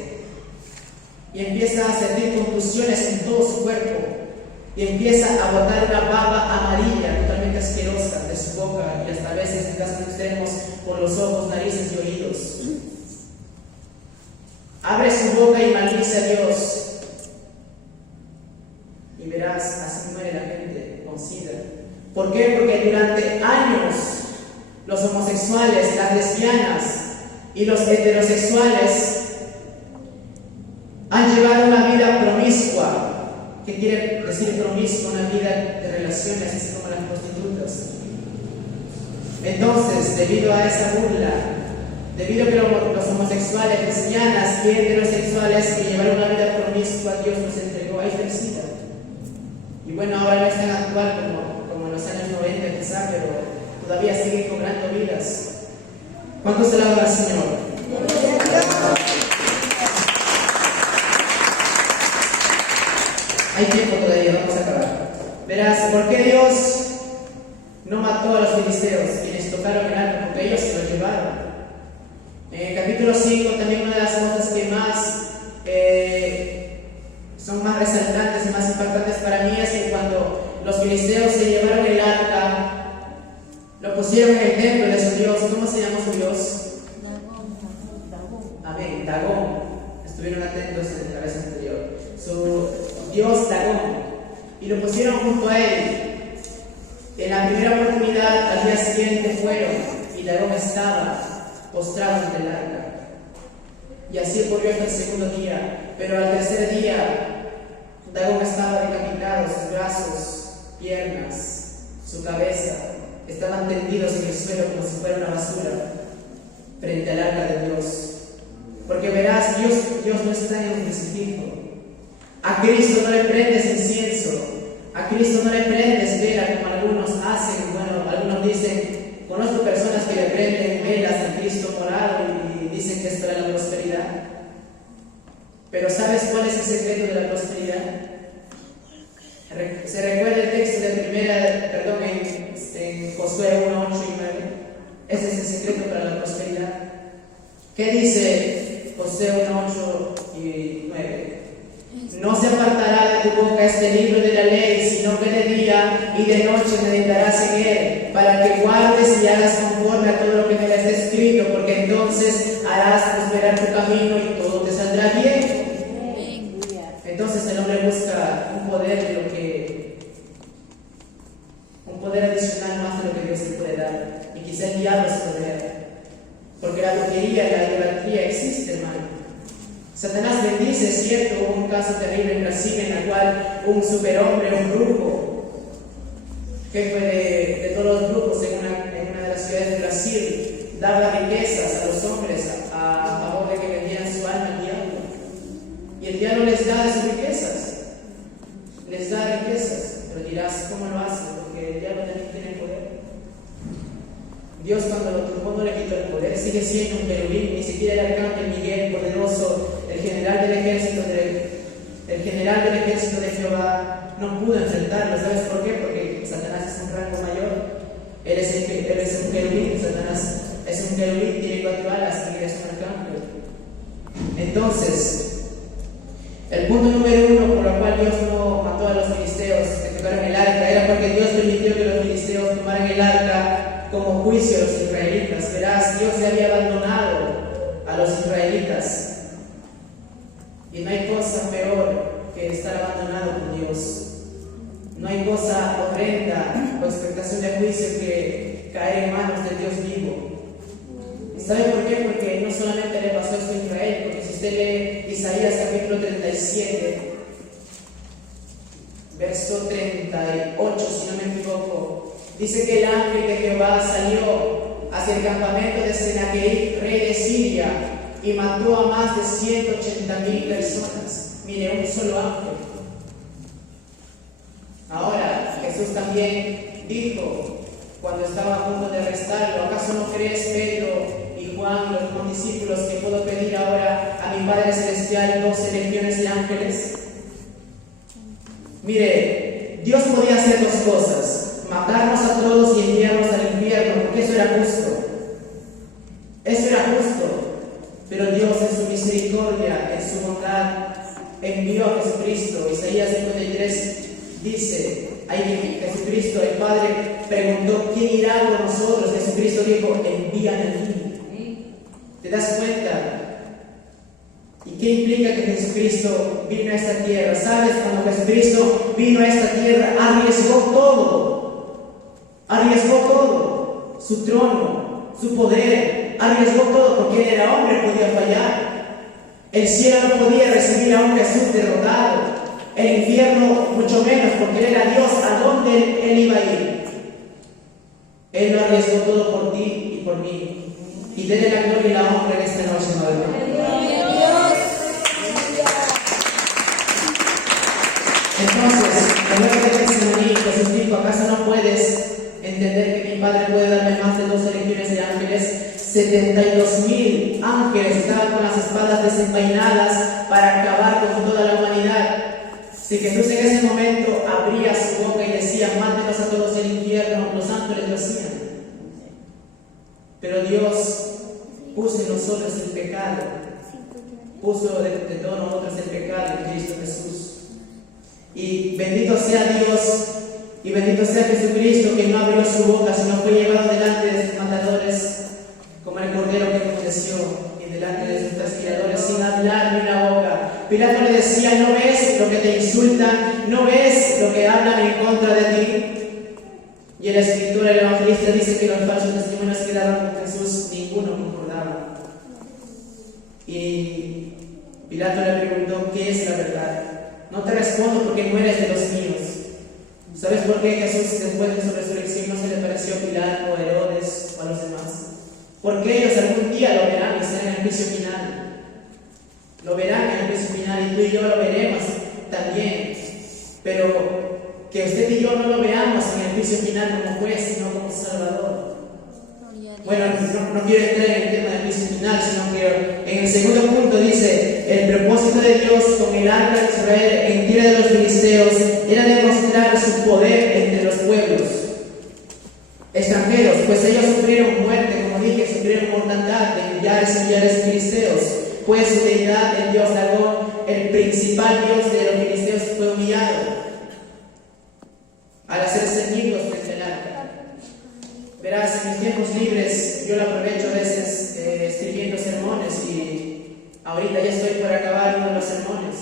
Y empieza a sentir contusiones en todo su cuerpo. Y empieza a botar una baba amarilla, totalmente asquerosa, de su boca y hasta a veces en casos extremos por los ojos, narices y oídos. Abre su boca y maldice a Dios. Y verás, así muere la gente con SIDA. ¿Por qué? Porque durante años los homosexuales, las lesbianas y los heterosexuales han llevado una vida promiscua. ¿Qué quiere decir promiscua? Una vida de relaciones, así como las prostitutas. Entonces, debido a esa burla, debido a que los homosexuales, lesbianas y heterosexuales que llevaron una vida promiscua, Dios nos entregó a felicidad. Y bueno, ahora no es tan actual como en los años 90 quizá, pero todavía siguen cobrando vidas. ¿Cuántos se alaban al Señor? Hay tiempo todavía, vamos a acabar. Verás, ¿por qué Dios no mató a los filisteos quienes tocaron el arca? Porque ellos se lo llevaron. En el capítulo 5 también una de las cosas que más son más resaltantes y más impactantes para mí es que cuando los filisteos se llevaron el arca, lo pusieron en el templo de su Dios. ¿Cómo se llama su Dios? Amén, Dagón. Estuvieron atentos en la vez anterior. Su Dios Dagón. Y lo pusieron junto a él. En la primera oportunidad, al día siguiente fueron y Dagón estaba postrado ante el arca. Y así ocurrió hasta el segundo día. Pero al tercer día, Dagón estaba decapitado, sus brazos, piernas, su cabeza estaban tendidos en el suelo como si fuera una basura frente al arca de Dios. Porque verás, Dios no está en un crucifijo. A Cristo no le prendes incienso, a Cristo no le prendes vela como algunos hacen. Bueno, algunos dicen, conozco personas que le prenden velas a Cristo morado y dicen que es para la prosperidad. Pero ¿sabes cuál es el secreto de la prosperidad? Se recuerda el texto en Josué 1, 8 y 9. Ese es el secreto para la prosperidad. ¿Qué dice Josué 1, 8 y 9? No se apartará de tu boca este libro de la ley, sino que de día y de noche meditarás en él, para que guardes y hagas conforme a todo lo que en él está escrito, porque entonces harás prosperar tu camino y todo te saldrá bien. Entonces el hombre busca un poder adicional más de lo que Dios le puede dar, y quizá el diablo se lo vea, porque la brujería y la idolatría existe, hermano. Satanás bendice, es cierto. Hubo un caso terrible en Brasil en el cual un superhombre, un brujo, jefe de todos los brujos en una de las ciudades de Brasil, daba riquezas a los hombres a favor de que vendieran su alma al diablo. Y el diablo les da de sus riquezas, les da riquezas. Pero dirás, ¿cómo lo hace? Porque el diablo también tiene poder. Dios, cuando lo tumbó, no le quitó el poder, sigue siendo un querubín. Ni siquiera el arcángel Miguel, poderoso, el general del ejército de Jehová, no pudo enfrentarlo. ¿Sabes por qué? Porque Satanás es un rango mayor. Él es un querubín. Satanás es un querubín, tiene 4 alas y él es un arcángel. Entonces, el punto número 1 por el cual Dios no mató a los filisteos que tocaron el arca era porque Dios permitió que los filisteos tomaran el arca como juicio a los israelitas. Verás, Dios le había abandonado a los israelitas. Y no hay cosa peor que estar abandonado por Dios. No hay cosa horrenda o expectación de juicio que caer en manos del Dios vivo. ¿Y sabe por qué? Porque no solamente le pasó esto a Israel, porque si usted lee Isaías capítulo 37, verso 38, si no me equivoco, dice que el ángel de Jehová salió hacia el campamento de Senaquerib, rey de Siria, y mató a más de 180,000 personas. Mire, un solo ángel. Ahora, Jesús también dijo, cuando estaba a punto de arrestarlo, ¿acaso no crees, Pedro y Juan y los demás discípulos, que puedo pedir ahora a mi Padre Celestial 12 legiones de ángeles? Mire, Dios podía hacer 2 cosas: matarnos a todos y enviarnos al infierno, porque eso era justo. Eso era justo. Pero Dios, en su misericordia, en su bondad, envió a Jesucristo. Isaías 53 dice, ahí Jesucristo, el Padre preguntó, ¿quién irá por nosotros? Jesucristo dijo, envíame a mí. ¿Te das cuenta? ¿Y qué implica que Jesucristo vino a esta tierra? ¿Sabes? Cuando Jesucristo vino a esta tierra, arriesgó todo. Arriesgó todo. Su trono, su poder, arriesgó todo, porque él era hombre, podía fallar. El cielo no podía recibir a un Jesús derrotado. El infierno mucho menos, porque él era Dios. ¿A dónde él iba a ir? Él lo arriesgó todo por ti y por mí. Y denle la gloria y la honra en esta noche, madre. Entonces, luego de ese maní, Jesús dijo, ¿acaso no puedes entender que mi Padre puede darme más de 12 legiones de ángeles? 72,000 ángeles estaban con las espadas desenvainadas para acabar con toda la humanidad. Si Jesús en ese momento abría su boca y decía, mándenos a todos al infierno, los ángeles lo hacían. Pero Dios puso en nosotros el pecado, puso de todos nosotros el pecado en Cristo Jesús. Y bendito sea Dios y bendito sea Jesucristo, que no abrió su boca, sino fue llevado delante de sus matadores como el cordero que enmudeció, y delante de sus trasquiladores sin hablar ni una boca. Pilato le decía, ¿no ves lo que te insultan? ¿No ves lo que hablan en contra de ti? Y el escritor, el evangelista, dice que los falsos testimonios que daban con Jesús, ninguno concordaba. Y Pilato le preguntó, ¿qué es la verdad? No te respondo porque no eres de los míos. ¿Sabes por qué Jesús, después de su resurrección, no se le pareció a Pilato, a Herodes o a los demás? Porque ellos algún día lo verán y serán en el juicio final. Lo verán en el juicio final, y tú y yo lo veremos también, pero que usted y yo no lo veamos en el juicio final como juez, sino como Salvador. Bueno, no quiero entrar en el tema del juicio final, sino que en el segundo punto dice: el propósito de Dios con el arca de Israel en tierra de los filisteos era demostrar su poder entre los pueblos extranjeros, pues ellos sufrieron muerte, como dije, sufrieron mortandad de millares y millares de filisteos, pues su deidad, el dios Dagón, el principal dios de los filisteos, fue humillado al hacerse ceñidos frente al arca. Verás, en mis tiempos libres yo lo aprovecho a veces escribiendo sermones, y ahorita ya estoy por acabar uno de los sermones.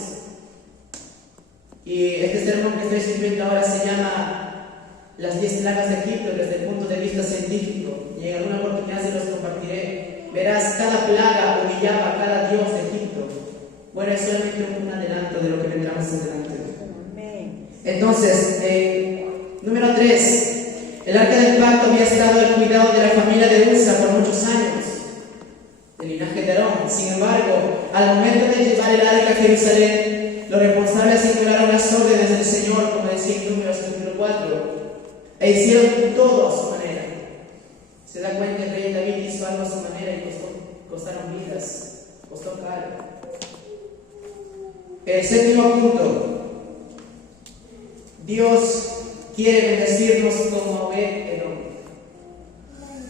Y este sermón que estoy escribiendo ahora se llama Las 10 plagas de Egipto desde el punto de vista científico, y en alguna oportunidad se los compartiré. Verás, cada plaga humillaba a cada dios de Egipto. Bueno, es solamente un adelanto de lo que vendrá más adelante. Entonces, número 3. El arca del pacto había estado al cuidado de la familia de Usa por muchos años, del linaje de Aarón. Sin embargo, al momento de llevar el arca a Jerusalén, los responsables ignoraron las órdenes del Señor, como decía en Números capítulo 4, e hicieron todo a su manera. Se da cuenta, el rey David hizo algo a su manera y costaron vidas, costó caro. El séptimo punto: Dios quiere bendecirnos como Obed-Edom.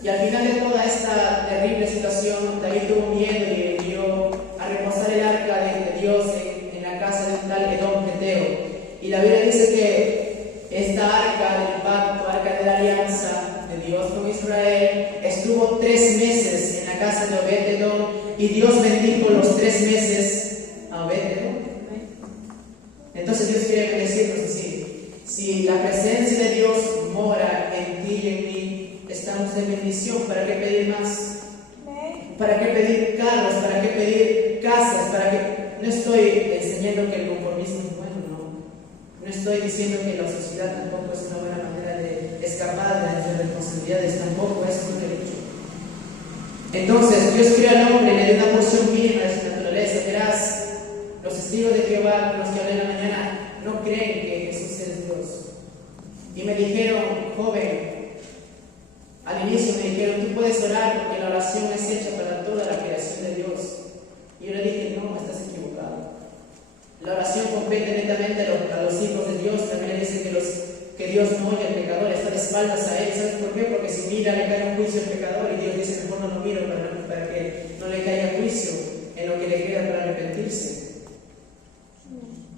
Y al final de toda esta terrible situación, David tuvo miedo y envió a reposar el arca de Dios en la casa de un tal Edom Geteo. Y la Biblia dice que esta arca del pacto, arca de la alianza de Dios con Israel, estuvo 3 meses en la casa de Obed-Edom, y Dios bendijo los 3 meses a Obed-Edom. Entonces Dios quiere bendecirnos así. Si la presencia de Dios mora en ti y en mí, estamos de bendición. ¿Para qué pedir más? ¿Para qué pedir carros? ¿Para qué pedir casas? ¿Para qué? No estoy enseñando que el conformismo es bueno, no. No estoy diciendo que la sociedad tampoco es una buena manera de escapar de nuestras responsabilidades, tampoco es un derecho. Entonces, Dios creó al hombre y le dio una porción mínima de su naturaleza. Verás, los testigos de Jehová, con los que hablé en la mañana, no creen que Jesús es Dios. Y me dijeron, joven, al inicio me dijeron: tú puedes orar porque la oración es hecha para toda la creación de Dios. Y yo le dije: no, estás equivocado. La oración compete netamente a los hijos de Dios. También le dice que Dios no oye al pecador, está de espaldas a él. ¿Sabes por qué? Porque si mira, le cae un juicio al pecador, y Dios dice: mejor no lo miro para que no le caiga juicio en lo que le queda para arrepentirse.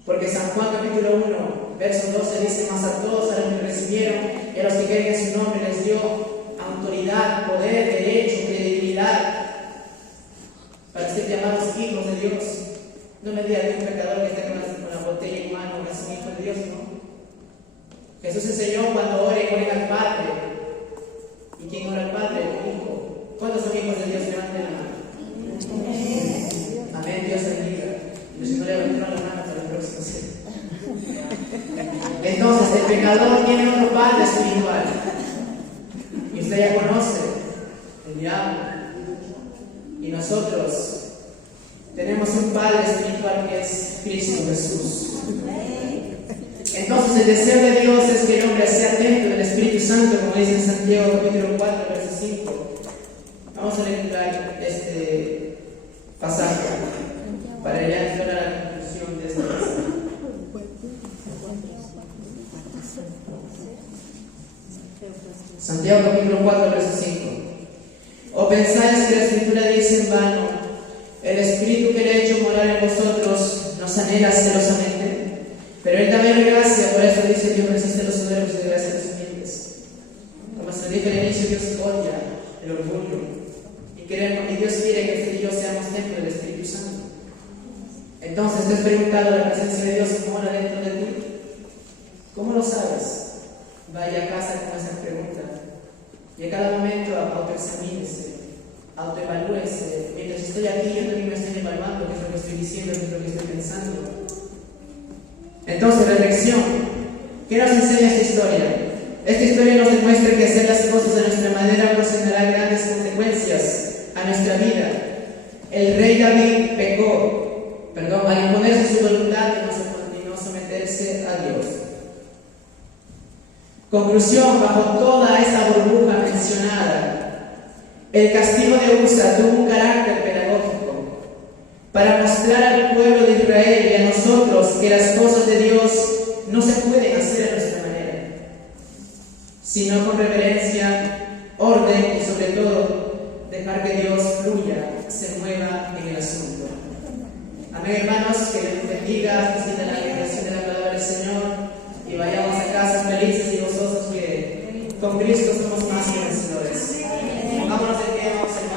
Porque San Juan capítulo 1, verso 12 dice: mas a todos a los que recibieron y a los que creen en su nombre les dio autoridad, poder, derecho, credibilidad para ser llamados hijos de Dios. No me diga que un pecador que está con la botella en mano es un hijo de Dios, ¿no? Jesús enseñó: cuando oren al Padre. ¿Y quién ora al Padre? El Hijo. ¿Cuántos son hijos de Dios? Levanten la mano. Amén, Dios bendiga. Yo si no levantaron la mano para el próximo cielo. Entonces, el pecador tiene otro padre espiritual. Y usted ya conoce, el diablo. Y nosotros tenemos un padre espiritual que es Cristo Jesús. Entonces, el deseo de Dios es que el hombre sea atento del Espíritu Santo, como dice en Santiago capítulo 4, verso 5. Vamos a leer este pasaje para ya entrar a la conclusión de este pasaje. Santiago capítulo 4, verso 5. ¿O pensáis que la Escritura dice en vano: el Espíritu que le ha hecho morar en vosotros nos anhela celosamente? Pero Él da gracia, por eso dice: Dios resiste a los soberbios y gracia a los humildes. Como se dijo al inicio, Dios odia el orgullo. Y Dios quiere que usted y yo seamos templo del Espíritu Santo. Entonces, ¿te has preguntado la presencia de Dios mora dentro de ti? ¿Cómo lo sabes? Vaya a casa con esa pregunta. Y a cada momento autoexamínese, autoevalúese. Mientras estoy aquí, yo también me estoy evaluando qué es lo que estoy diciendo, qué es lo que estoy pensando. Entonces, reflexión. ¿Qué nos enseña esta historia? Esta historia nos demuestra que hacer las cosas de nuestra manera ocasionará grandes consecuencias a nuestra vida. El rey David pecó, al imponerse su voluntad y no someter Dios. Conclusión: bajo toda esta burbuja mencionada, el castigo de Usa tuvo un carácter pedagógico para mostrar al pueblo de Israel y a nosotros que las cosas de Dios no se pueden hacer a nuestra manera, sino con reverencia, orden y sobre todo dejar que Dios fluya, se mueva en el asunto. Amén, hermanos, que Dios bendiga, que la liberación de la palabra del Señor y vayamos a casa felices y gozosos, que con Cristo somos más que vencedores. Vámonos de pie, vamos a